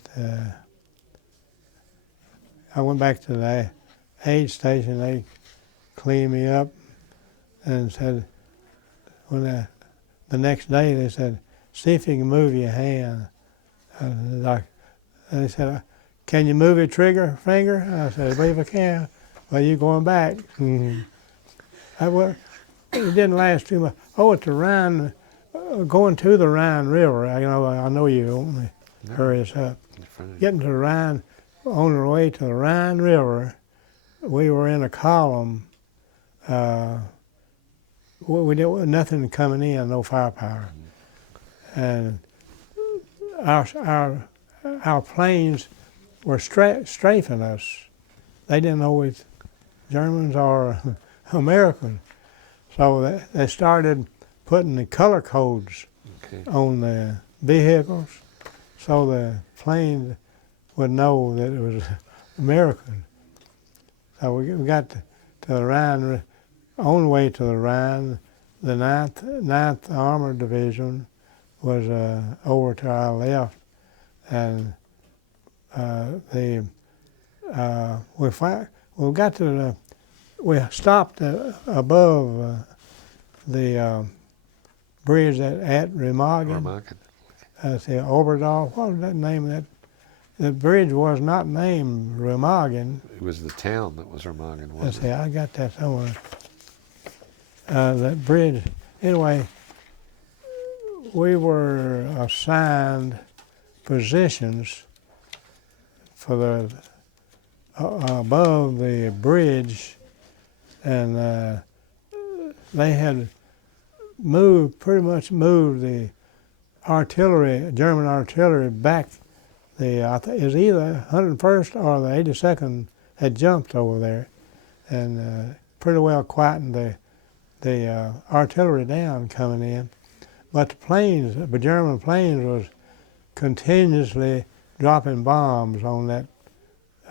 I went back to the aid station. They cleaned me up and said, when the next day they said, see if you can move your hand. They said, can you move your trigger finger? I said, I believe I can. Well, you going back? It didn't last too much. Oh, it's the Rhine, going to the Rhine River. I know you don't want me to hurry us up. Getting to the Rhine, on the way to the Rhine River, we were in a column. We didn't, nothing coming in, no firepower. And our planes were strafing us. They didn't know it's Germans or Americans. So they started putting the color codes on the vehicles so the planes would know that it was American. So we got to the Rhine, on the way to the Rhine. The 9th Armored Division was over to our left, and we stopped above the bridge at Remagen. The Oberdahl. What was that name of that? The bridge was not named Remagen. It was the town that was Remagen, I wasn't it? I got that somewhere. That bridge. Anyway, we were assigned positions for the above the bridge, and they had pretty much moved the artillery, German artillery, back. It was either 101st or the 82nd had jumped over there, and pretty well quietened the artillery down coming in. But the German planes was continuously dropping bombs on that,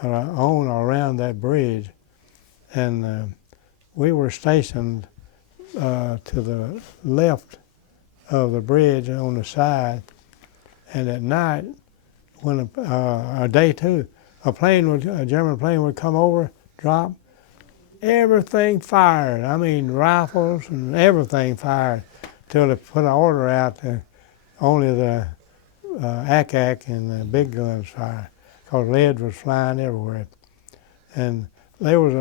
on or around that bridge, and we were stationed to the left of the bridge on the side, and at night, when a day too, a German plane would come over, drop, everything fired. I mean, rifles and everything fired, till they put an order out that only the Ack-ack and the big guns fired, because lead was flying everywhere. And there was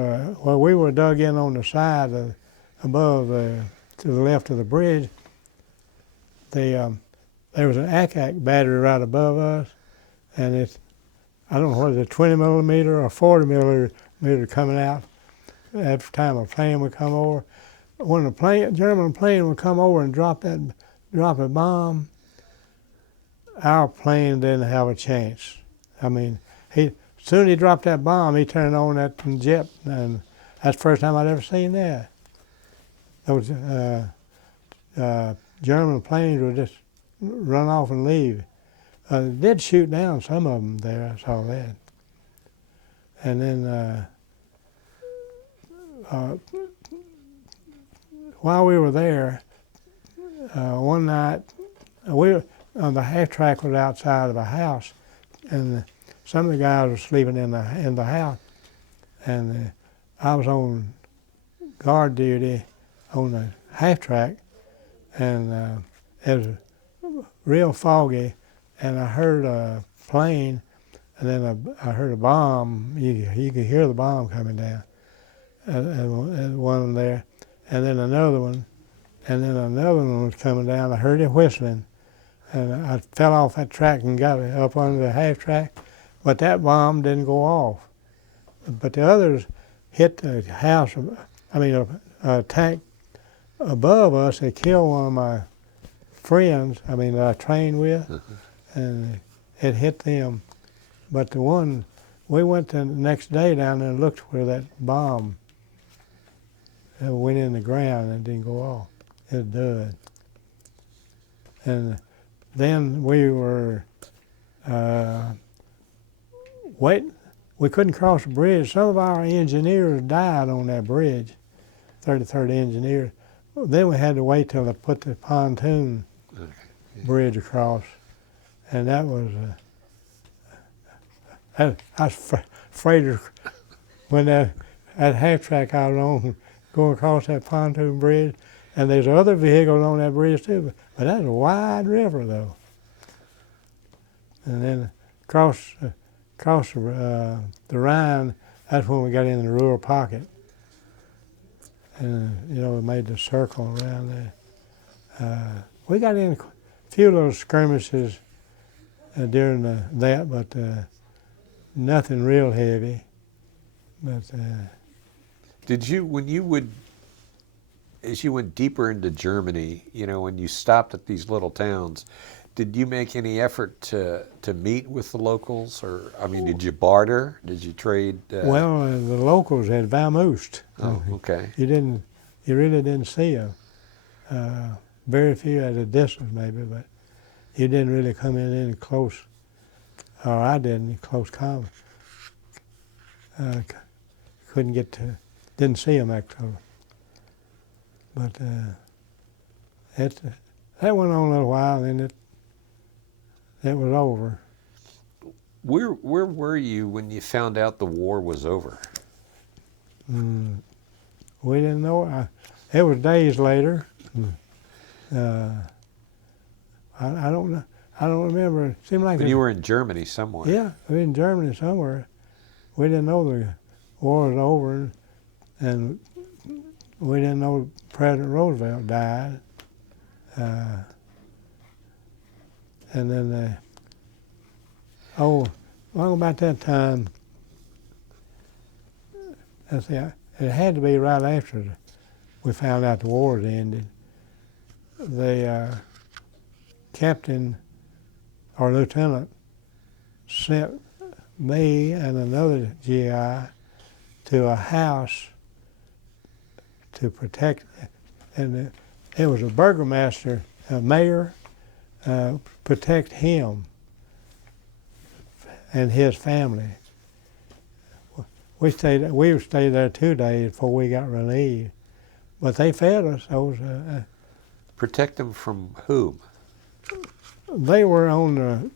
we were dug in on the side above to the left of the bridge. There was an Ack-ack battery right above us, and I don't know whether it's 20 millimeter or 40 millimeter coming out every time a plane would come over. When a German plane would come over and drop a bomb, our plane didn't have a chance. I mean, soon as he dropped that bomb, he turned on that jet, and that's the first time I'd ever seen that. Those German planes would just run off and leave. They did shoot down some of them there, I saw that. And then while we were there, one night, the half track was outside of a house, and some of the guys were sleeping in the house, and I was on guard duty on the half track, and it was real foggy, and I heard a plane, and then I heard a bomb. You could hear the bomb coming down, and one there, and then another one, and then another one was coming down. I heard it whistling, and I fell off that track and got up under the half track, but that bomb didn't go off. But the others hit the house, a tank above us. They killed one of my friends, that I trained with, and it hit them. But the one, we went the next day down there and looked where that bomb went in the ground and it didn't go off. It was done. And then we were waiting. We couldn't cross the bridge. Some of our engineers died on that bridge, 33rd engineers. Then we had to wait till they put the pontoon bridge across, and that was I was afraid of when that half track I was on going across that pontoon bridge, and there's other vehicles on that bridge too, but that's a wide river though. And then across the Rhine, that's when we got in the Ruhr pocket, and we made the circle around there. We got in a few little skirmishes during that, but nothing real heavy. But did you, as you went deeper into Germany, when you stopped at these little towns, did you make any effort to meet with the locals, or did you barter? Did you trade? Well, the locals had vamoosed. Oh, okay. You really didn't see them. Very few at a distance, maybe, but you didn't really come in any close, or I didn't, close combat. Didn't see them that close. But that went on a little while, and then it was over. Where were you when you found out the war was over? We didn't know. It was days later. I don't know. I don't remember. It seemed like But you were in Germany somewhere. Yeah, we were in Germany somewhere. We didn't know the war was over, and we didn't know President Roosevelt died. And then, long about that time, it had to be right after we found out the war had ended. The captain or lieutenant sent me and another GI to a house to protect, and it was a burgomaster, a mayor, protect him and his family. We stayed there 2 days before we got relieved, but they fed us. Protect them from whom? They were on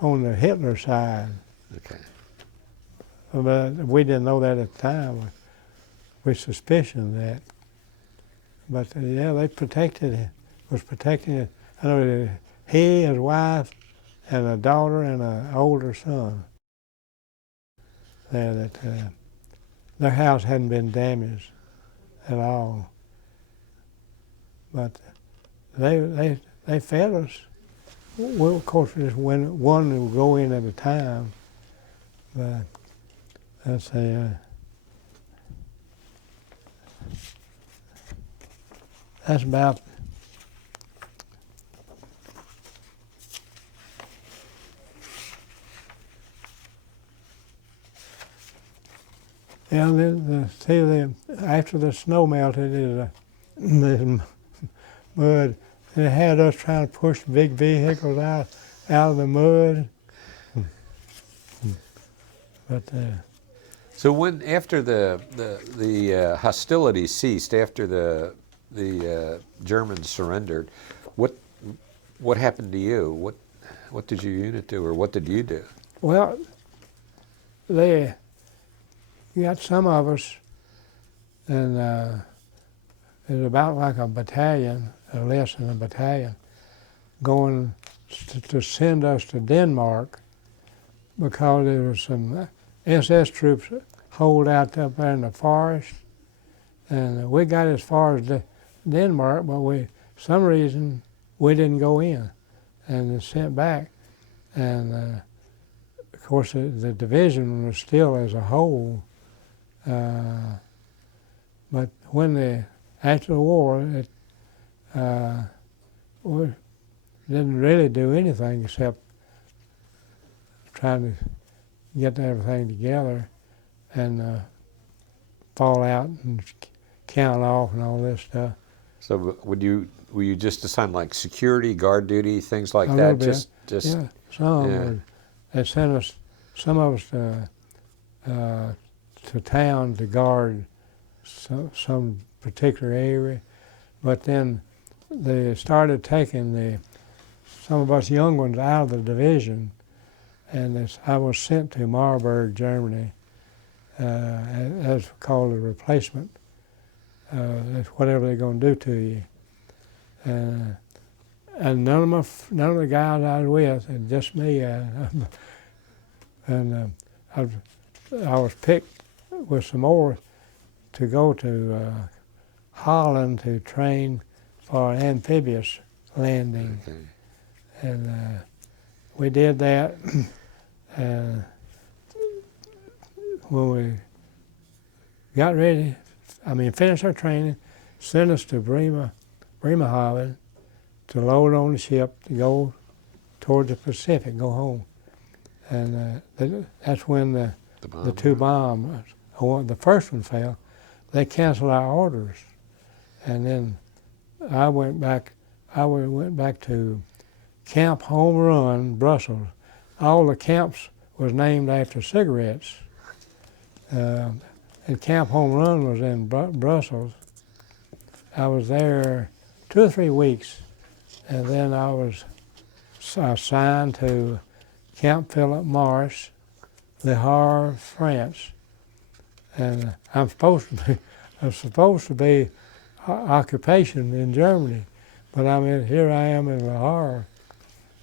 the Hitler side. Okay. But we didn't know that at the time. We suspicioned that. But they was protecting it. I know he, his wife, and a daughter and an older son. Their house hadn't been damaged at all. But they fed us. Well, of course, just one would go in at a time, let's see, that's about after the snow melted, the mud, and it had us trying to push big vehicles out of the mud. But So when after the hostilities ceased, after the Germans surrendered, what happened to you? What did your unit do, or what did you do? well, you got some of us, and it was about like a battalion, or less than a battalion, going to send us to Denmark because there was some SS troops holed out up there in the forest, and we got as far as Denmark, but some reason we didn't go in, and was sent back, and of course the division was still as a whole, but after the war, we didn't really do anything except trying to get everything together and fall out and count off and all this stuff. So were you just assigned like security, guard duty, things like A that? little bit. Just Yeah, some yeah. they sent some of us to town to guard some particular area, but then they started taking some of us young ones out of the division, and I was sent to Marburg, Germany, as called a replacement. That's whatever they're going to do to you. And none of the guys I was with, and just me, and I was picked with some more to go to Holland to train for amphibious landing. Okay. And we did that. When we got ready, finished our training, sent us to Remagen to load on the ship to go toward the Pacific, go home. And that's when the two bombs, the first one fell. They canceled our orders, and then I went back to Camp Home Run, Brussels. All the camps was named after cigarettes. And Camp Home Run was in Brussels. I was there 2 or 3 weeks, and then I was assigned to Camp Philip Morris, LeHavre, France. And I'm supposed to be occupation in Germany, but here I am in LeHavre,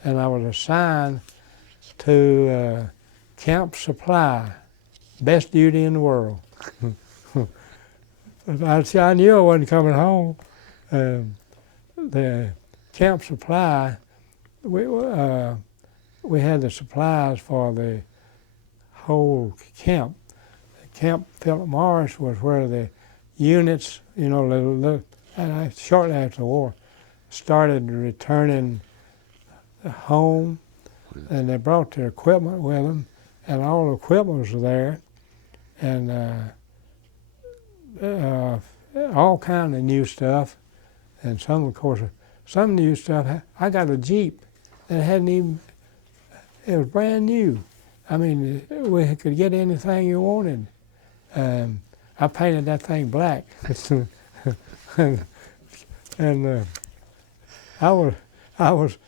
and I was assigned to Camp Supply, best duty in the world. I knew I wasn't coming home. The Camp Supply, we had the supplies for the whole camp. Camp Philip Morris was where the units, shortly after the war, started returning home, and they brought their equipment with them, and all the equipment was there, and all kind of new stuff, and some new stuff. I got a Jeep that it was brand new. We could get anything you wanted. I painted that thing black, and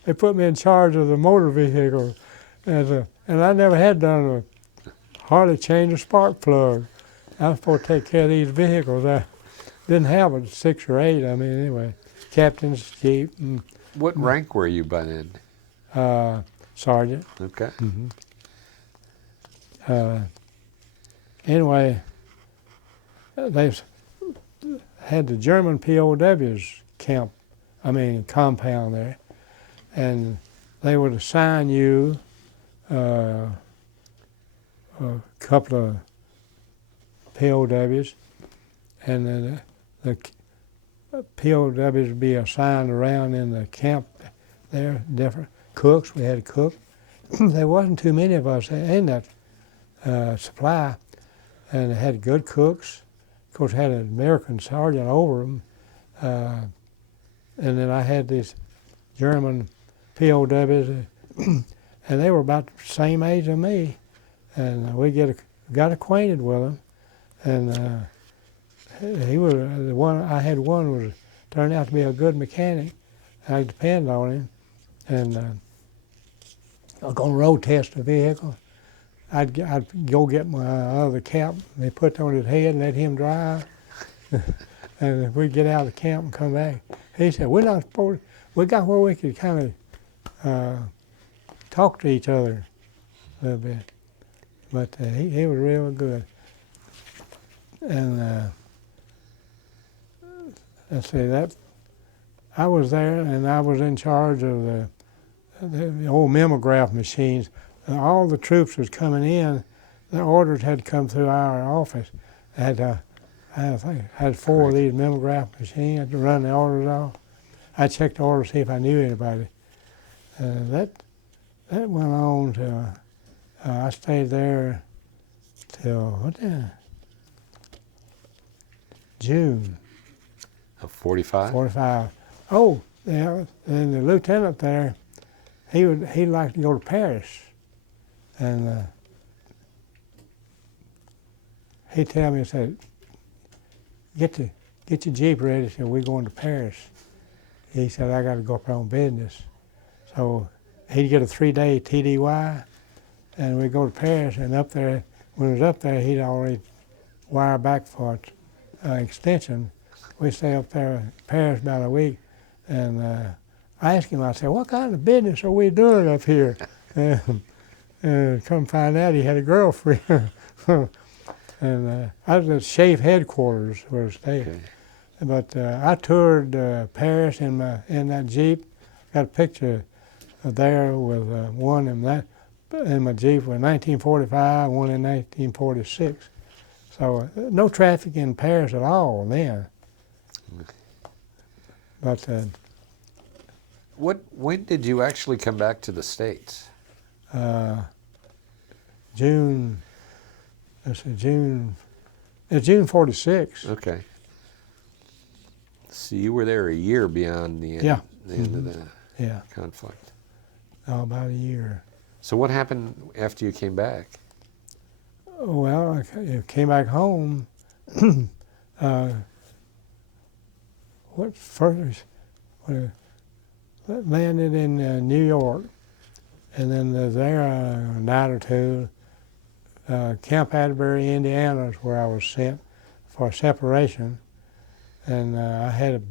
they put me in charge of the motor vehicle, and I never had done hardly change a spark plug. I was supposed to take care of these vehicles. I didn't have a 6 or 8. Anyway, captain's Jeep. What rank were you by then? Sergeant. Okay. Mm-hmm. Anyway, they had the German POWs compound there, and they would assign you a couple of POWs, and then the POWs would be assigned around in the camp there, different cooks. We had a cook. There wasn't too many of us in that supply, and they had good cooks. Of course, had an American sergeant over them, and then I had these German POWs, and they were about the same age as me, and we got acquainted with them, and he was the one. I had one was turned out to be a good mechanic. I could depend on him, and I was going to road test the vehicle. I'd go get my other cap. They put it on his head and let him drive. And if we'd get out of the camp and come back, he said, "We're not supposed. We got where we could kind of talk to each other a little bit." But he was real good. And let's see that. I was there, and I was in charge of the old mimeograph machines. All the troops was coming in. The orders had come through our office. I had 4 of these mimeograph machines. I had to run the orders off. I checked the orders to see if I knew anybody. That went on till I stayed there till June. Of 45? 45. Oh, yeah, and the lieutenant there, he'd like to go to Paris, and he'd tell me, he said, get your Jeep ready. He said, we're going to Paris. He said, I got to go up on business. So he'd get a 3-day TDY, and we'd go to Paris, and up there, when we was up there, he'd already wire back for extension. We stay up there in Paris about a week, and I asked him, I said, what kind of business are we doing up here? And come find out he had a girlfriend. And I was at SHAFE headquarters where I stayed. Okay. But I toured Paris in that Jeep. Got a picture there with one in my Jeep in 1945, one in 1946. So no traffic in Paris at all then. But When did you actually come back to the States? June 46. Okay. So you were there a year beyond the end, Yeah. the end of the Yeah, conflict. about a year. So what happened after you came back? Well, I came back home. What first? Landed in New York, and then there a night or two. Camp Atterbury, Indiana is where I was sent for separation, and I had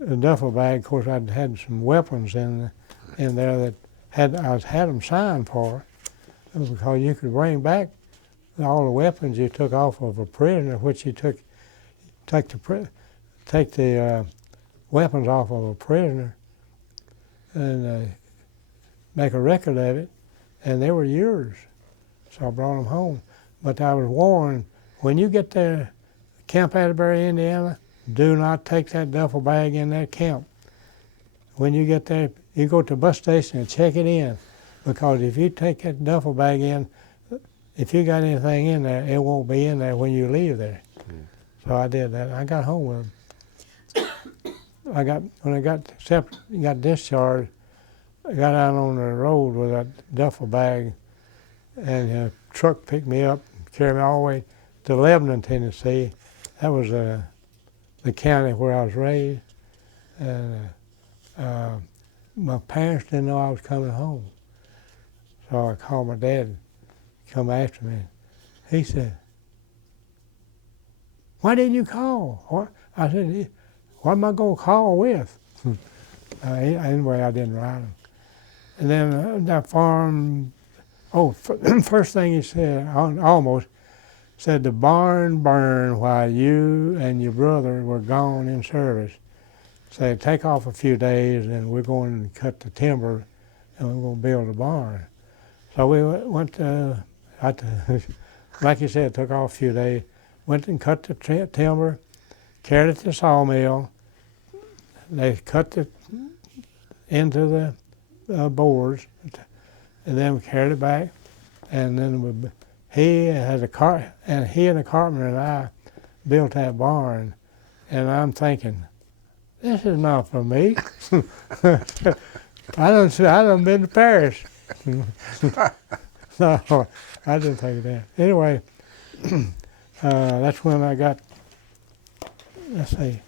a duffel bag. Of course, I'd had some weapons in there that I had them signed for, because you could bring back all the weapons you took off of a prisoner, which you take the weapons off of a prisoner and make a record of it, and they were yours. So I brought them home. But I was warned, when you get there, Camp Atterbury, Indiana, do not take that duffel bag in that camp. When you get there, you go to the bus station and check it in, because if you take that duffel bag in, if you got anything in there, it won't be in there when you leave there. So I did that. I got home with them. When I got discharged, I got out on the road with that duffel bag, and a truck picked me up, carried me all the way to Lebanon, Tennessee. That was the county where I was raised. And my parents didn't know I was coming home. So I called my dad to come after me. He said, "Why didn't you call?" What? I said, "What am I going to call with?" Anyway, I didn't write him. And then that farm, first thing he said, almost, said, "The barn burned while you and your brother were gone in service. Said, take off a few days and we're going to cut the timber and we're going to build a barn." So we went to like you said, it took off a few days. Went and cut the timber, carried it to the sawmill. They cut it into the boards, and then we carried it back. And then he and the carpenter and I built that barn. And I'm thinking, this is not for me. I done been to Paris. No, I didn't think that. Anyway, that's when I got, let's see.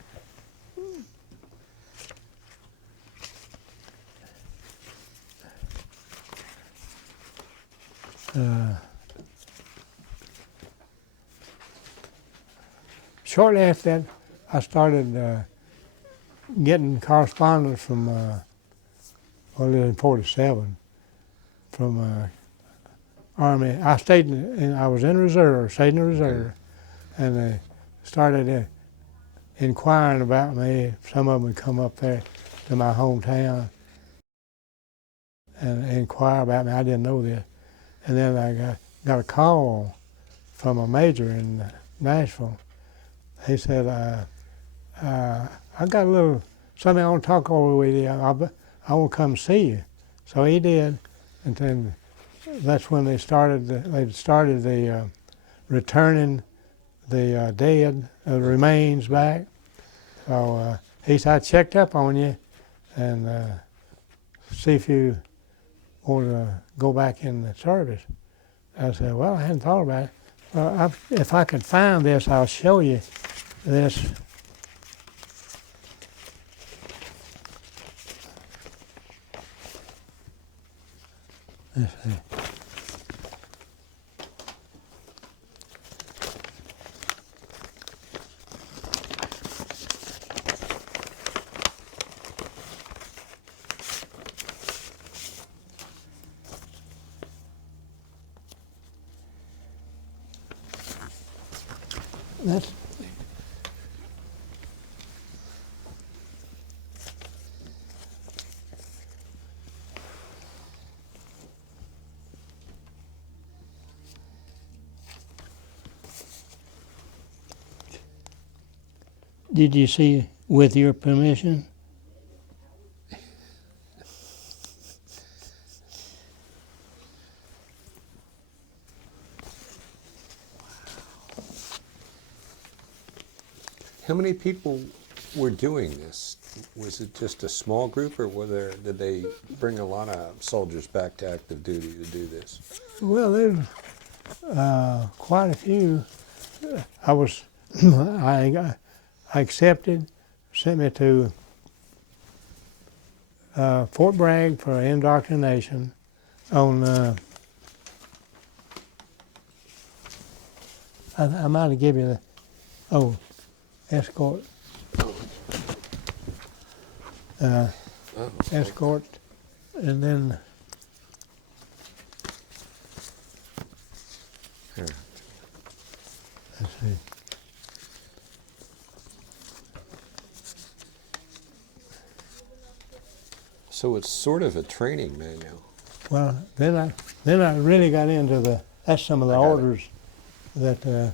Shortly after that, I started getting correspondence from, in 47, from Army. I stayed I was in reserve, stayed in the reserve, and they started inquiring about me. Some of them would come up there to my hometown and inquire about me. I didn't know this. And then I got a call from a major in Nashville. He said, I got a little something I want to talk over with you. I want to come see you. So he did, and then that's when they started the returning the dead remains back. So he said, I checked up on you and see if you want to go back in the service. I said, well, I hadn't thought about it. Well, if I could find this, I'll show you this. Let's see. That's Did you see with your permission? How many people were doing this? Was it just a small group, or did they bring a lot of soldiers back to active duty to do this? Well, there's quite a few. I accepted, sent me to Fort Bragg for indoctrination on, I might have given you escort. Escort, and then Here. let's see. So it's sort of a training manual. Well, then I really got into that's some of the orders that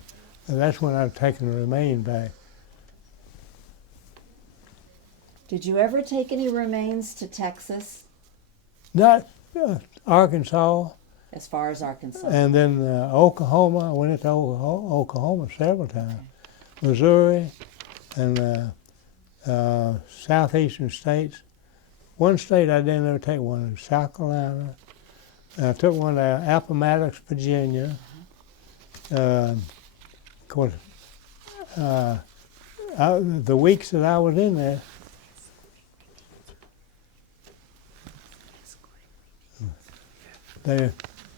that's when I've taken the remain back. Did you ever take any remains to Texas, Not Arkansas, as far as Arkansas? and then Oklahoma. I went into Oklahoma several times. Missouri, and southeastern states. One state I didn't ever take one was South Carolina. I took one to Appomattox, Virginia. Of course, the weeks that I was in there,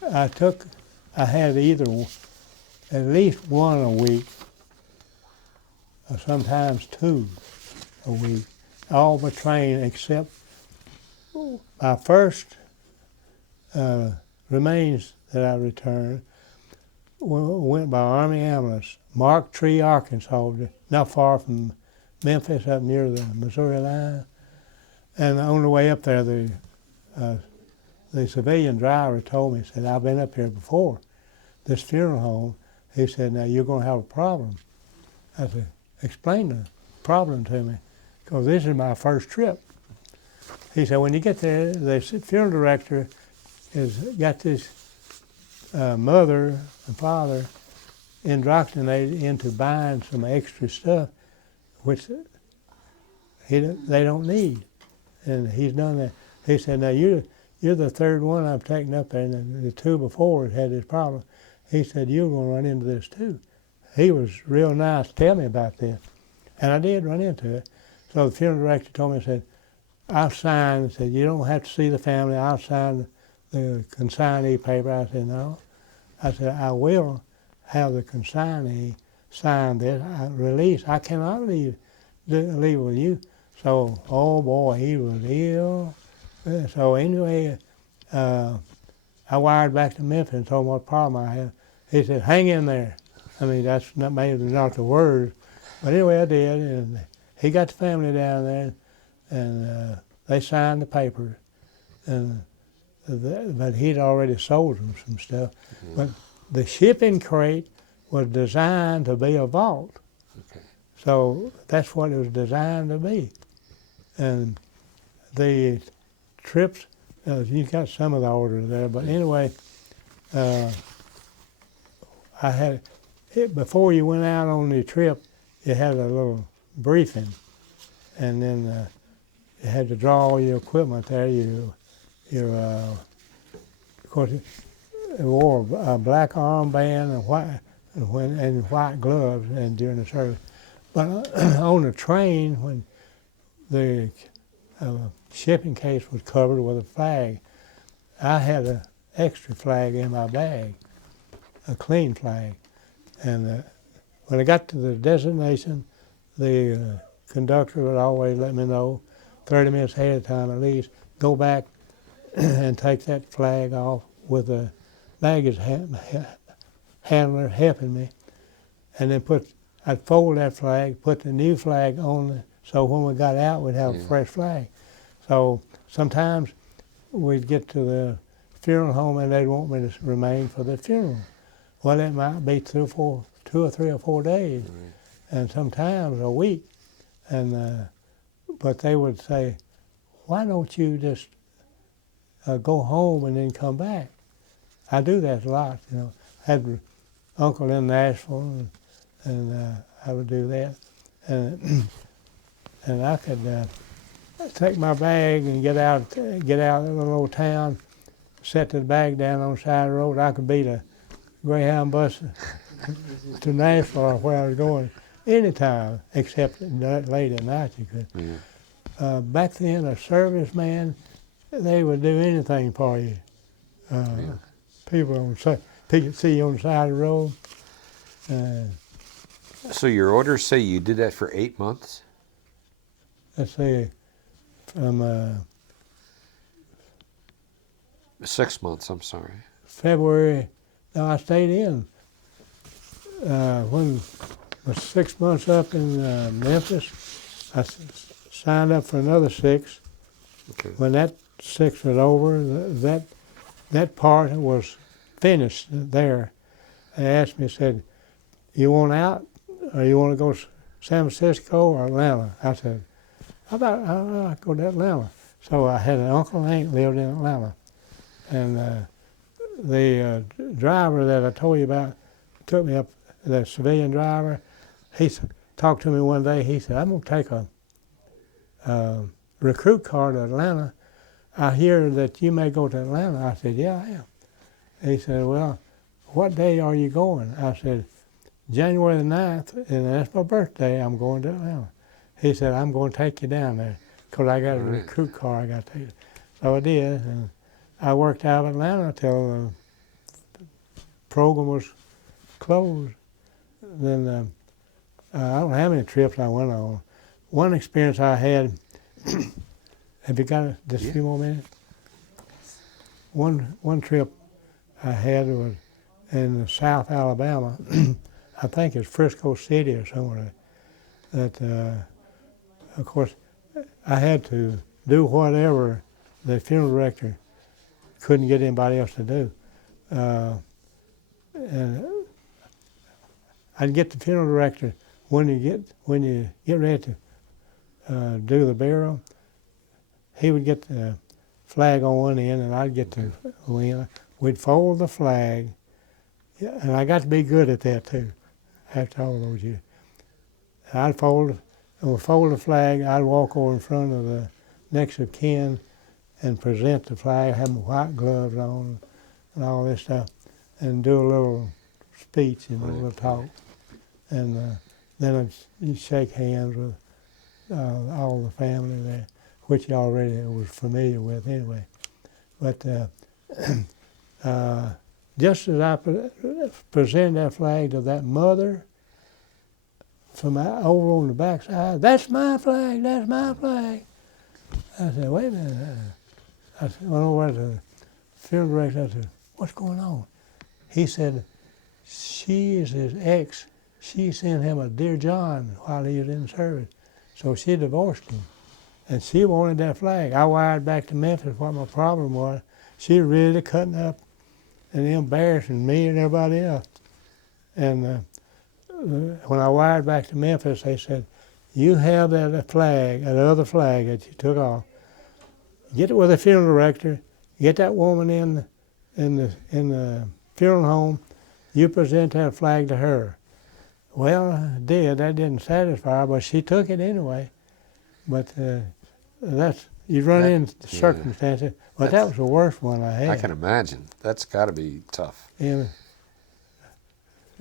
I had either at least one a week, or sometimes two a week, all but trained except my first remains that I returned went by Army ambulance, Mark Tree, Arkansas, not far from Memphis, up near the Missouri line. And on the way up there, the civilian driver told me, said, I've been up here before. this funeral home. He said, now you're going to have a problem. I said, explain the problem to me, because this is my first trip. He said, when you get there, the funeral director has got this mother and father indoctrinated into buying some extra stuff, which they don't need. And he's done that. He said, now you're the third one I've taken up there, and the two before had this problem. He said, you're going to run into this too. He was real nice to tell me about this. And I did run into it. So the funeral director told me, said, I'll sign, said, you don't have to see the family, I'll sign the consignee paper. I said, no. I said, I will have the consignee sign this release. I cannot leave with you. So, oh boy, he was ill. So anyway, I wired back to Memphis and told him what problem I had. He said, hang in there. I mean, that's not maybe not the words, but anyway, I did, and he got the family down there, and they signed the papers, and but he'd already sold them some stuff. Mm-hmm. But the shipping crate was designed to be a vault. Okay. So that's what it was designed to be. And the trips, you got some of the orders there, but anyway, I had, before you went out on the trip, you had a little briefing, and then you had to draw all your equipment there. Of course, it wore a black armband and white gloves and during the service. But on the train, when the shipping case was covered with a flag, I had an extra flag in my bag, a clean flag. And when I got to the destination, the conductor would always let me know 30 minutes ahead of time at least, go back and take that flag off with a baggage handler helping me. And then I'd fold that flag, put the new flag on it, so when we got out, we'd have a fresh flag. So sometimes we'd get to the funeral home and they'd want me to remain for the funeral. Well, it might be 2 or 3 or 4 days, and sometimes a week. And but they would say, why don't you just go home and then come back? I do that a lot, you know. I had an uncle in Nashville, and I would do that. And I could take my bag and get out of the little old town, set the bag down on the side of the road. I could beat a Greyhound bus to Nashville or where I was going anytime, except late at night you could. Yeah. Back then, a serviceman, they would do anything for you. People could see you on the side of the road. So your orders say you did that for 8 months? Let's see, from 6 months, I'm sorry. February. No, I stayed in. When I was 6 months up in Memphis, I signed up for another 6. Okay. When that 6 was over, that part was finished there. They asked me, said, you want out, or you want to go to San Francisco or Atlanta? I said, I'd go to Atlanta. So I had an uncle and aunt lived in Atlanta. And the driver that I told you about took me up, the civilian driver. He talked to me one day. He said, I'm going to take a recruit car to Atlanta. I hear that you may go to Atlanta. I said, yeah, I am. He said, well, what day are you going? I said, January the 9th, and that's my birthday. I'm going to Atlanta. He said, I'm going to take you down there because I got a recruit car I got to take. So I did, and I worked out of Atlanta until the program was closed. Then I don't know how many trips I went on. One experience I had, have you got just a few more minutes? One trip I had was in South Alabama. I think it's Frisco City or somewhere. That, of course, I had to do whatever the funeral director couldn't get anybody else to do. I'd get the funeral director when you get ready to do the burial. He would get the flag on one end, and I'd get the end. We'd fold the flag, and I got to be good at that too. After all those years, I'd fold the flag. I'd walk over in front of the next of kin and present the flag, have my white gloves on, and all this stuff, and do a little speech and a little talk. And then I'd shake hands with all the family there, which you already was familiar with anyway. But just as I presented that flag to that mother, from over on the back side, "That's my flag, that's my flag." I said, "Wait a minute." I went over to the funeral director. I said, "What's going on?" He said, "She is his ex. She sent him a Dear John while he was in service. So she divorced him. And she wanted that flag." I wired back to Memphis what my problem was. She was really cutting up and embarrassing me and everybody else. And when I wired back to Memphis, they said, "You have that flag, that other flag that you took off. Get it with the funeral director. Get that woman in the funeral home. You present that flag to her." Well, I did. That didn't satisfy her, but she took it anyway. But you run into circumstances. But that was the worst one I had. I can imagine. That's got to be tough. And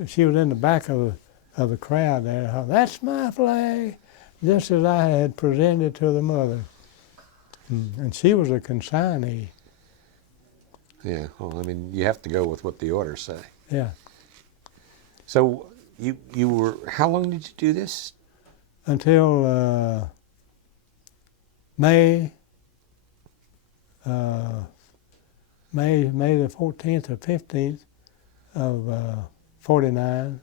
she was in the back of the crowd there. "That's my flag," just as I had presented to the mother. And she was a consignee. Yeah. Well, I mean, you have to go with what the orders say. Yeah. So you were, how long did you do this? Until May the 14th or 15th of 49.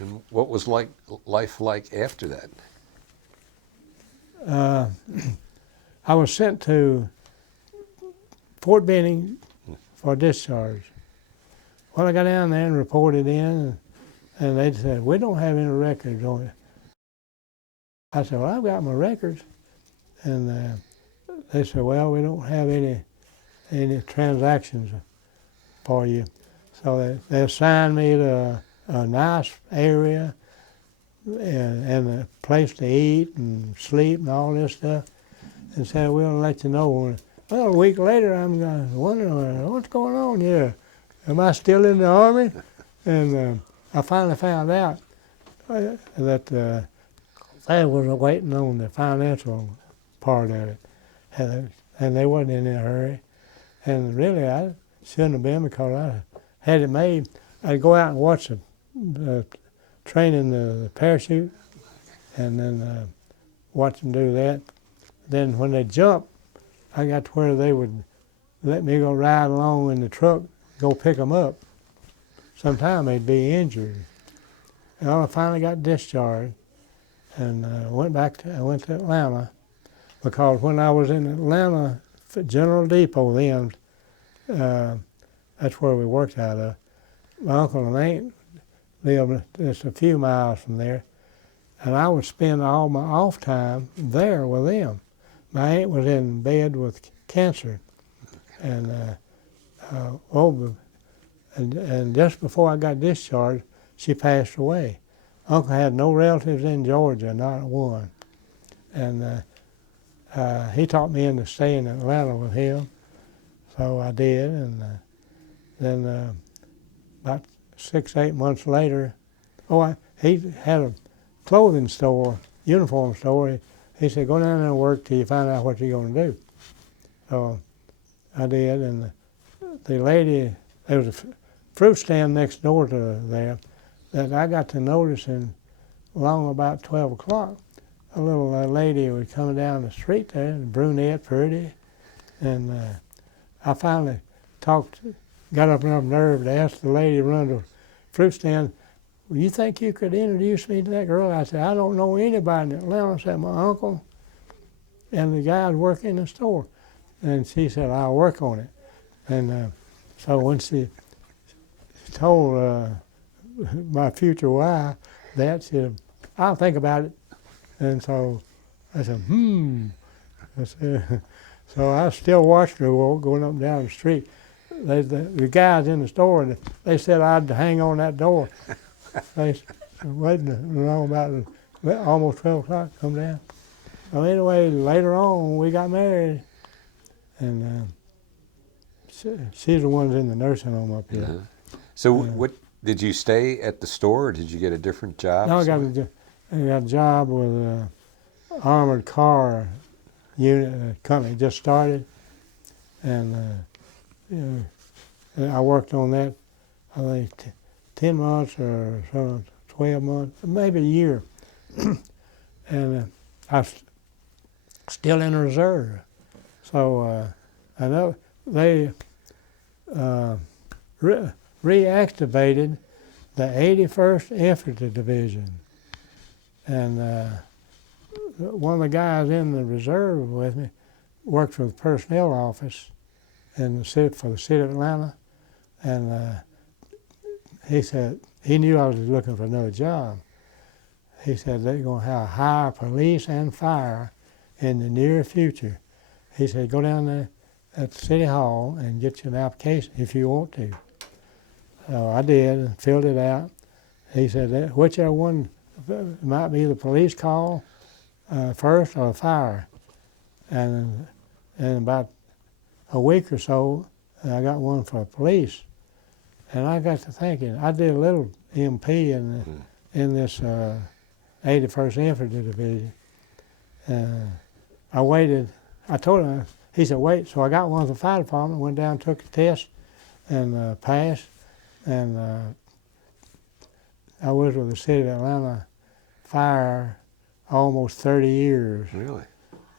And what was life like after that? I was sent to Fort Benning for discharge. Well, I got down there and reported in, and they said, "We don't have any records on it." I said, "Well, I've got my records." And they said, "Well, we don't have any transactions for you." So they assigned me to a nice area and a place to eat and sleep and all this stuff, and said, "We'll let you know." Well, a week later, I'm wondering, what's going on here? Am I still in the Army? And I finally found out that they was waiting on the financial part of it, and they wasn't in a hurry. And really, I shouldn't have been, because I had it made. I'd go out and watch the training the parachute, and then watch them do that. Then when they jumped, I got to where they would let me go ride along in the truck, go pick them up. Sometime they'd be injured. And I finally got discharged, and I went to Atlanta, because when I was in Atlanta, General Depot then, that's where we worked out of. My uncle and aunt lived just a few miles from there, and I would spend all my off time there with them. My aunt was in bed with cancer, and just before I got discharged, she passed away. Uncle had no relatives in Georgia, not one, and he taught me into staying in Atlanta with him, so I did. And then about 6-8 months later, he had a clothing store, uniform store. He said, "Go down there and work till you find out what you're going to do." So I did, and the lady, there was a fruit stand next door to there that I got to noticing along about 12 o'clock. A little lady was coming down the street there, a brunette, pretty, and I finally got up enough nerve to ask the lady running the fruit stand, "Well, you think you could introduce me to that girl?" I said, "I don't know anybody in Atlanta except my uncle and the guys working in the store." And she said, "I'll work on it." And so when told my future wife that. She said, I'll think about it. And so I said, I said, so I still watched her going up and down the street. The guys in the store, they said I'd hang on that door. They waiting about almost 12 o'clock to come down. So anyway, later on, we got married. And she's the one that's in the nursing home up here. Uh-huh. So what did you stay at the store, or did you get a different job? No, I got a job with an armored car unit company just started, and I worked on that. I think 10 months or so, 12 months, maybe a year, and I'm still in reserve. So I know they reactivated the 81st Infantry Division, and one of the guys in the reserve with me worked for the personnel office in the city, for the city of Atlanta, and he said he knew I was looking for another job. He said they're going to hire police and fire in the near future. He said go down there at the city hall and get you an application if you want to. So I did and filled it out. He said that whichever one might be the police call first or fire. And about a week or so, I got one for police. And I got to thinking, I did a little MP in this 81st Infantry Division. I waited. I told him, he said, wait. So I got one for the fire department, went down, took the test, and passed. And I was with the city of Atlanta Fire almost 30 years. Really?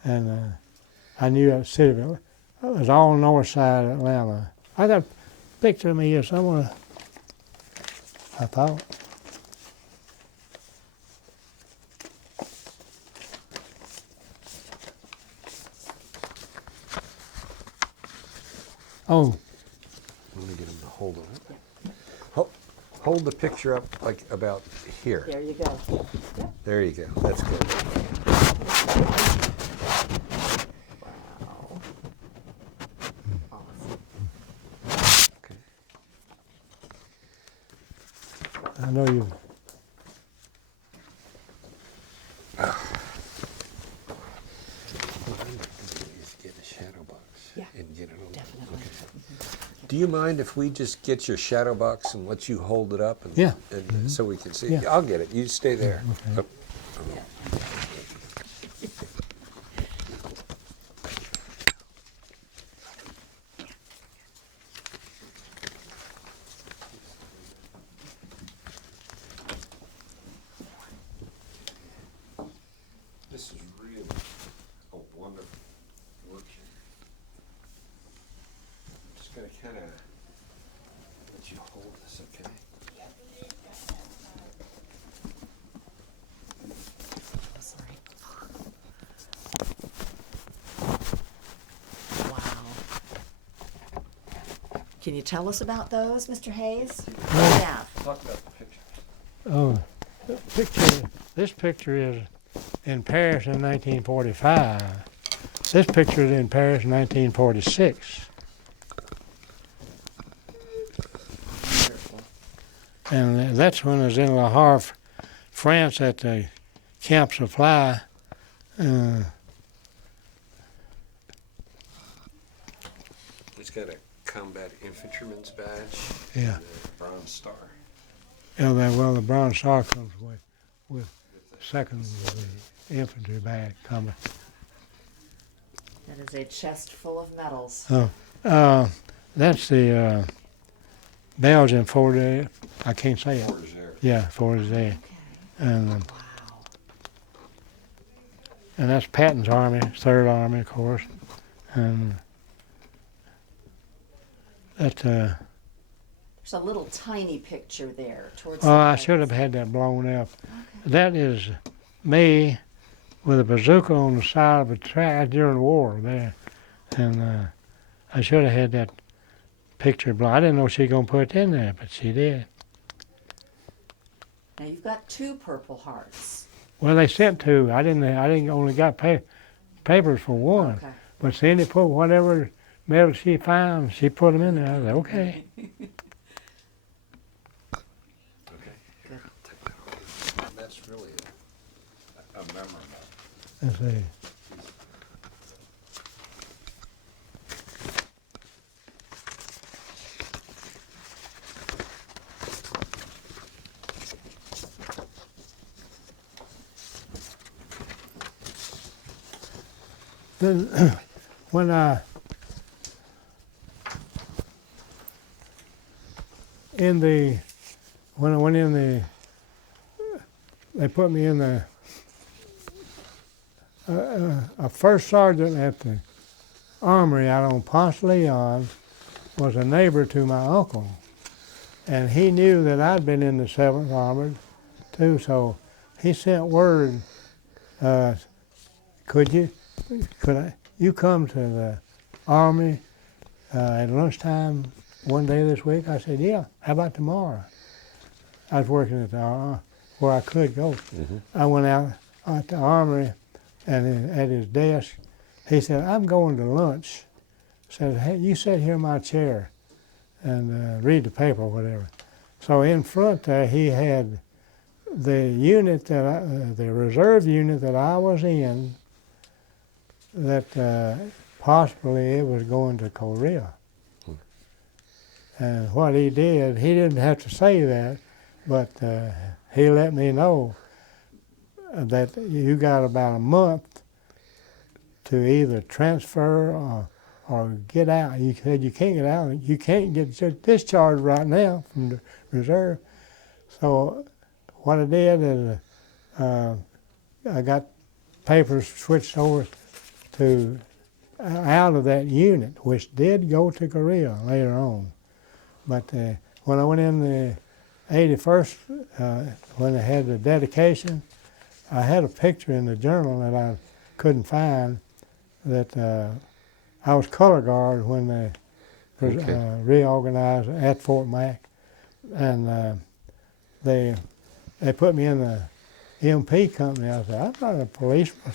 And I knew that city of Atlanta. It was all north side of Atlanta. I got a picture of me here somewhere, I thought. Oh. Let me get him to hold it. Hold the picture up like about here. There you go. There you go. That's good. Wow. Awesome. Okay. I know you. Get a shadow box. Yeah. And get it on. Definitely. Do you mind if we just get your shadow box and let you hold it up? And, Yeah. and so we can see. Yeah. I'll get it. You stay there. Okay. Oh. This is really a wonderful work here. I'm just going to kind of let you hold this, okay? Sorry. Wow. Can you tell us about those, Mr. Hayes? Yeah. Talk about the picture. Oh, this picture is in Paris in 1945. This picture is in Paris in 1946. Wonderful. And that's when I was in LeHavre, France at the Camp Supply. He's got a combat infantryman's badge. Yeah. And a Bronze Star. Well, the Bronze Star comes with second of the infantry badge coming. That is a chest full of medals. Oh, that's the Belgian Forte. I can't say it. Forgé. Yeah, Forte. Okay. And Wow. and that's Patton's Army, Third Army, of course. And that. There's a little tiny picture there towards the Oh, I right. should have had that blown up. Okay. That is me with a bazooka on the side of a track during the war there. And I should have had that picture block. I didn't know she was gonna put it in there, but she did. Now you've got 2 Purple Hearts. Well, they sent 2. I didn't only got papers for 1. Okay. But Cindy put whatever medal she found, she put them in there. I was like, okay. That's really a memorable. Let's see. Then, when I went in the, they put me in the a first sergeant at the armory out on Ponce Leon was a neighbor to my uncle, and he knew that I'd been in the 7th Armored too, so he sent word, could you come to the Army at lunchtime one day this week? I said, yeah, how about tomorrow? I was working at the where I could go. Mm-hmm. I went out at the Armory, and at his desk, he said, I'm going to lunch. Said, hey, you sit here in my chair and read the paper or whatever. So in front there, he had the unit the reserve unit that I was in, that possibly it was going to Korea. And what he did, he didn't have to say that, but he let me know that you got about a month to either transfer or get out. You said you can't get out. You can't get discharged right now from the reserve. So what I did is I got papers switched over to out of that unit, which did go to Korea later on. But when I went in the 81st, when they had the dedication, I had a picture in the journal that I couldn't find, that I was color guard when they reorganized at Fort Mac, and they put me in the MP company. I said, I'm not a policeman.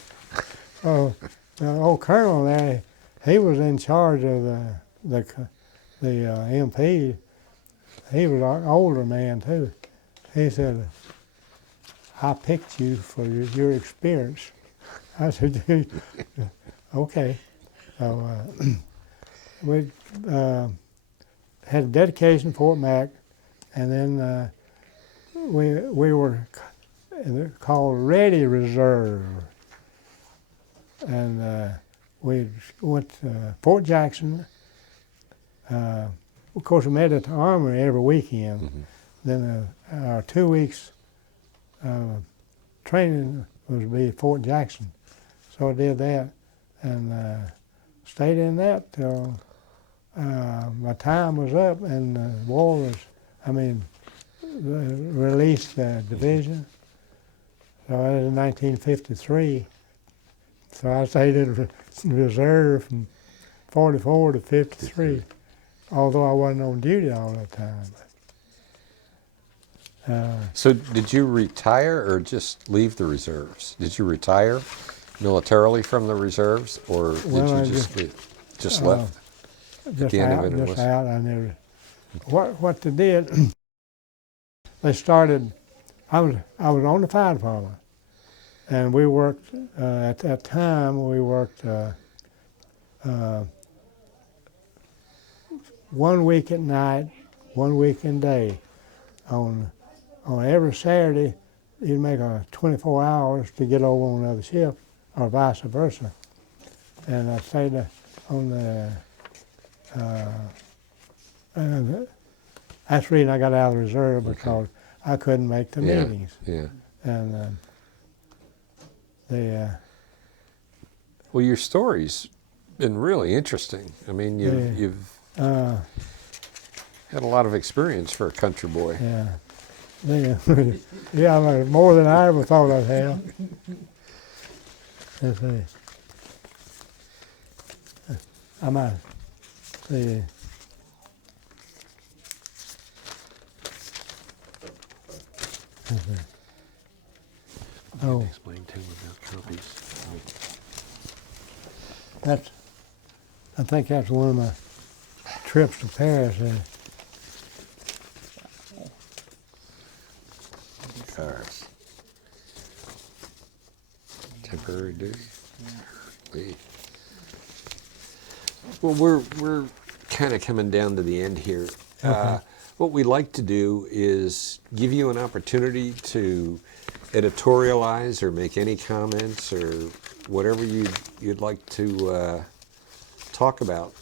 So the old colonel there, he was in charge of the MP. He was an older man too. He said, I picked you for your experience. I said, okay. So we had a dedication in Fort Mac, and then we were called Ready Reserve. And we went to Fort Jackson. Of course, we met at the Armory every weekend. Mm-hmm. Then our 2 weeks training was to be at Fort Jackson. So I did that and stayed in that till my time was up and the war was, released the division. So that was in 1953. So I stayed in reserve from 44 to 53, although I wasn't on duty all that time. So did you retire or just leave the reserves? Did you retire militarily from the reserves, or did you just leave? Just left? Just out. I never. What they did, they started. I was on the fire department, and we worked at that time. We worked 1 week at night, 1 week in day. On every Saturday, you'd make 24 hours to get over on another shift, or vice versa. And I stayed on the. And that's the reason I got out of the reserve, because I couldn't make the meetings. Yeah. And well, your story's been really interesting. I mean, you've had a lot of experience for a country boy. Yeah. Yeah, more than I ever thought I'd have. Let's see. I might see. Oh, Explain to him about copies. I think that's one of my trips to Paris. Cars. Temporary duty. Leave. Well, we're kind of coming down to the end here. What we like to do is give you an opportunity to editorialize or make any comments or whatever you'd like to talk about,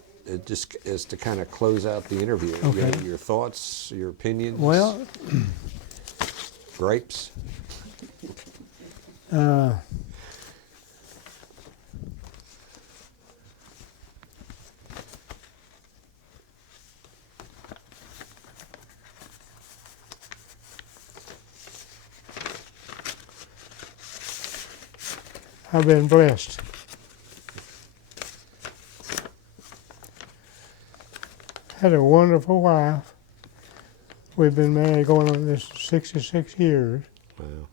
just as to kind of close out the interview. Okay. Your thoughts, your opinions, Well, gripes. I've been blessed. Had a wonderful wife. We've been married going on this 66 years. Wow.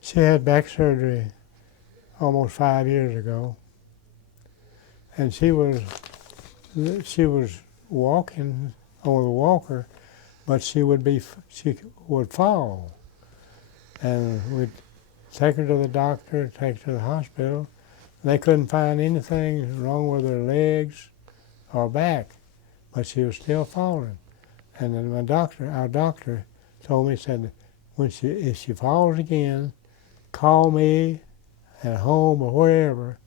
She had back surgery almost 5 years ago. And she was walking on the walker, but she would fall. And we'd take her to the doctor, take her to the hospital. They couldn't find anything wrong with her legs or back, but she was still falling. And then our doctor told me, said, if she falls again, call me at home or wherever,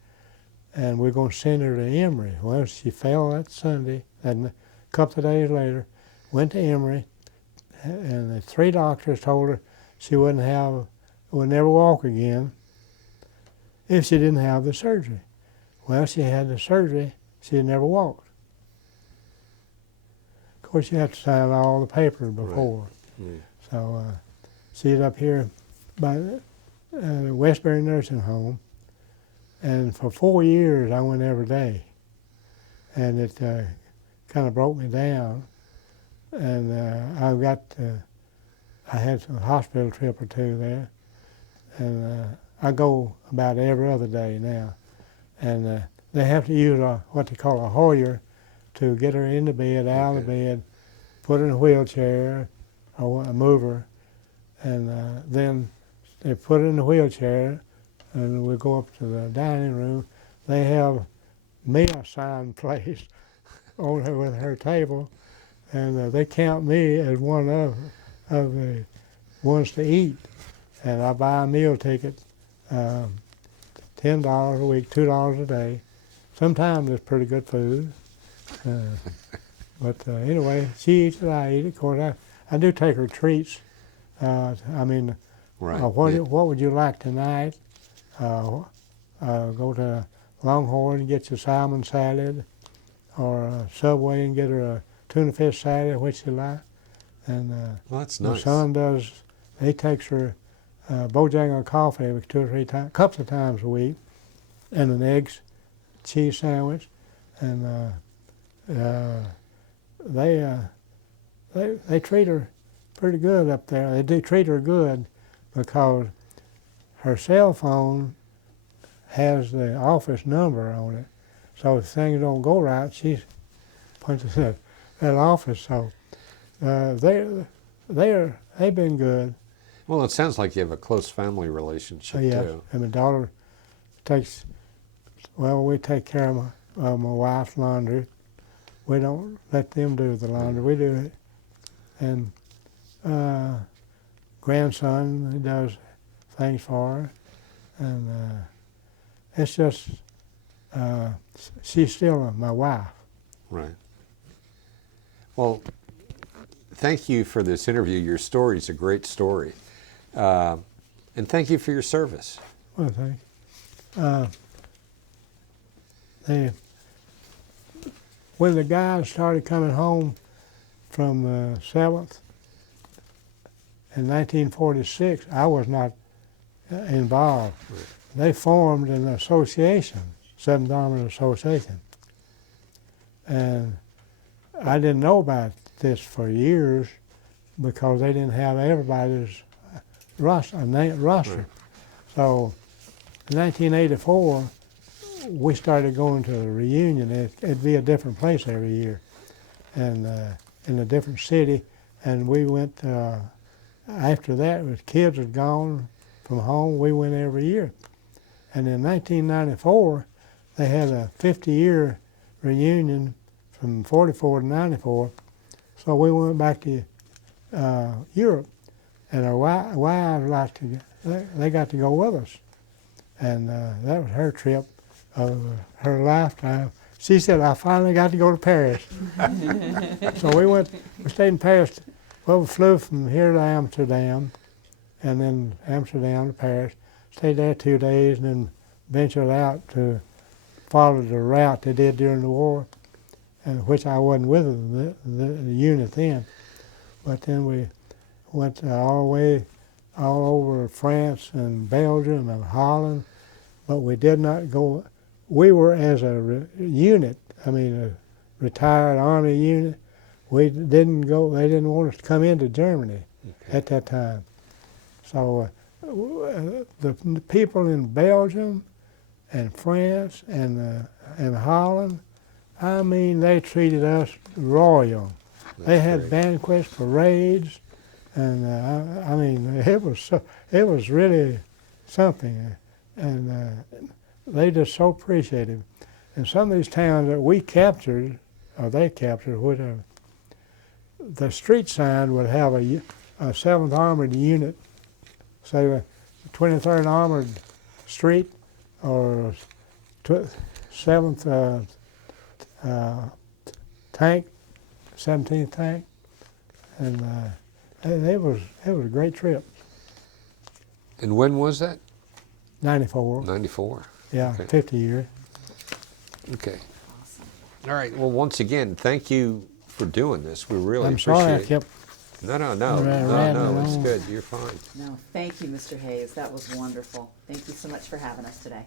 and we're going to send her to Emory. Well, she fell that Sunday, and a couple of days later, went to Emory, and the 3 doctors told her she would never walk again if she didn't have the surgery. Well, she had the surgery, she never walked. Of course, you have to sign all the papers before. Right. Mm. So she's up here by the Westbury Nursing Home, and for 4 years I went every day, and it kind of broke me down, and I had a hospital trip or 2 there, and I go about every other day now, and they have to use what they call a Hoyer to get her into bed, out of the bed, put her in a wheelchair or a mover, and then they put her in the wheelchair, and we go up to the dining room. They have me assigned place on her with her table, and they count me as one of the ones to eat, and I buy a meal ticket, $10 a week, $2 a day. Sometimes it's pretty good food. But anyway, she eats it, I eat it. Of course, I do take her treats. Right. What would you like tonight? Go to Longhorn and get your salmon salad, or Subway and get her a tuna fish salad, which she likes. And Well, that's my nice. son he takes her Bojangles coffee 2 or 3 times, couple of times a week, and an eggs, cheese sandwich, and they treat her pretty good up there. They do treat her good because her cell phone has the office number on it. So if things don't go right, she punches that office. So they've been good. Well, it sounds like you have a close family relationship Yes, too. and my daughter we take care of my wife's laundry. We don't let them do the laundry, we do it. And grandson, he does things for her. And it's just, she's still my wife. Right. Well, thank you for this interview. Your story's a great story. And thank you for your service. Well, thanks. When the guys started coming home from 7th in 1946, I was not involved. Right. They formed an association, 7th Army Association. And I didn't know about this for years because they didn't have everybody's roster. So in 1984, we started going to the reunion. It'd be a different place every year, and in a different city. And we went, after that, the kids had gone from home, we went every year. And in 1994, they had a 50-year reunion from 44 to 94. So we went back to Europe, and our wives they got to go with us. And that was her trip of her lifetime. She said, I finally got to go to Paris. So we stayed in Paris. Well, we flew from here to Amsterdam, and then Amsterdam to Paris. Stayed there 2 days, and then ventured out to follow the route they did during the war, and which I wasn't with the unit then. But then we went all over France and Belgium and Holland, but we did not go. We were as a unit, I mean a retired Army unit, we didn't go, they didn't want us to come into Germany at that time. So the people in Belgium and France and Holland, I mean, they treated us royal. They had banquets, parades, and I mean, it was really something, and they just so appreciated. And some of these towns that we captured, or they captured, whatever, the street sign would have a 7th Armored Unit, say the 23rd Armored Street, or 7th Tank, 17th Tank, and it was a great trip. And when was that? 94. 94. Yeah, Okay. 50 years. Okay. All right. Well, once again, thank you for doing this. We really I'm appreciate sorry I it. kept. No, rattling it's on. good. You're fine. No, thank you, Mr. Hays. That was wonderful. Thank you so much for having us today.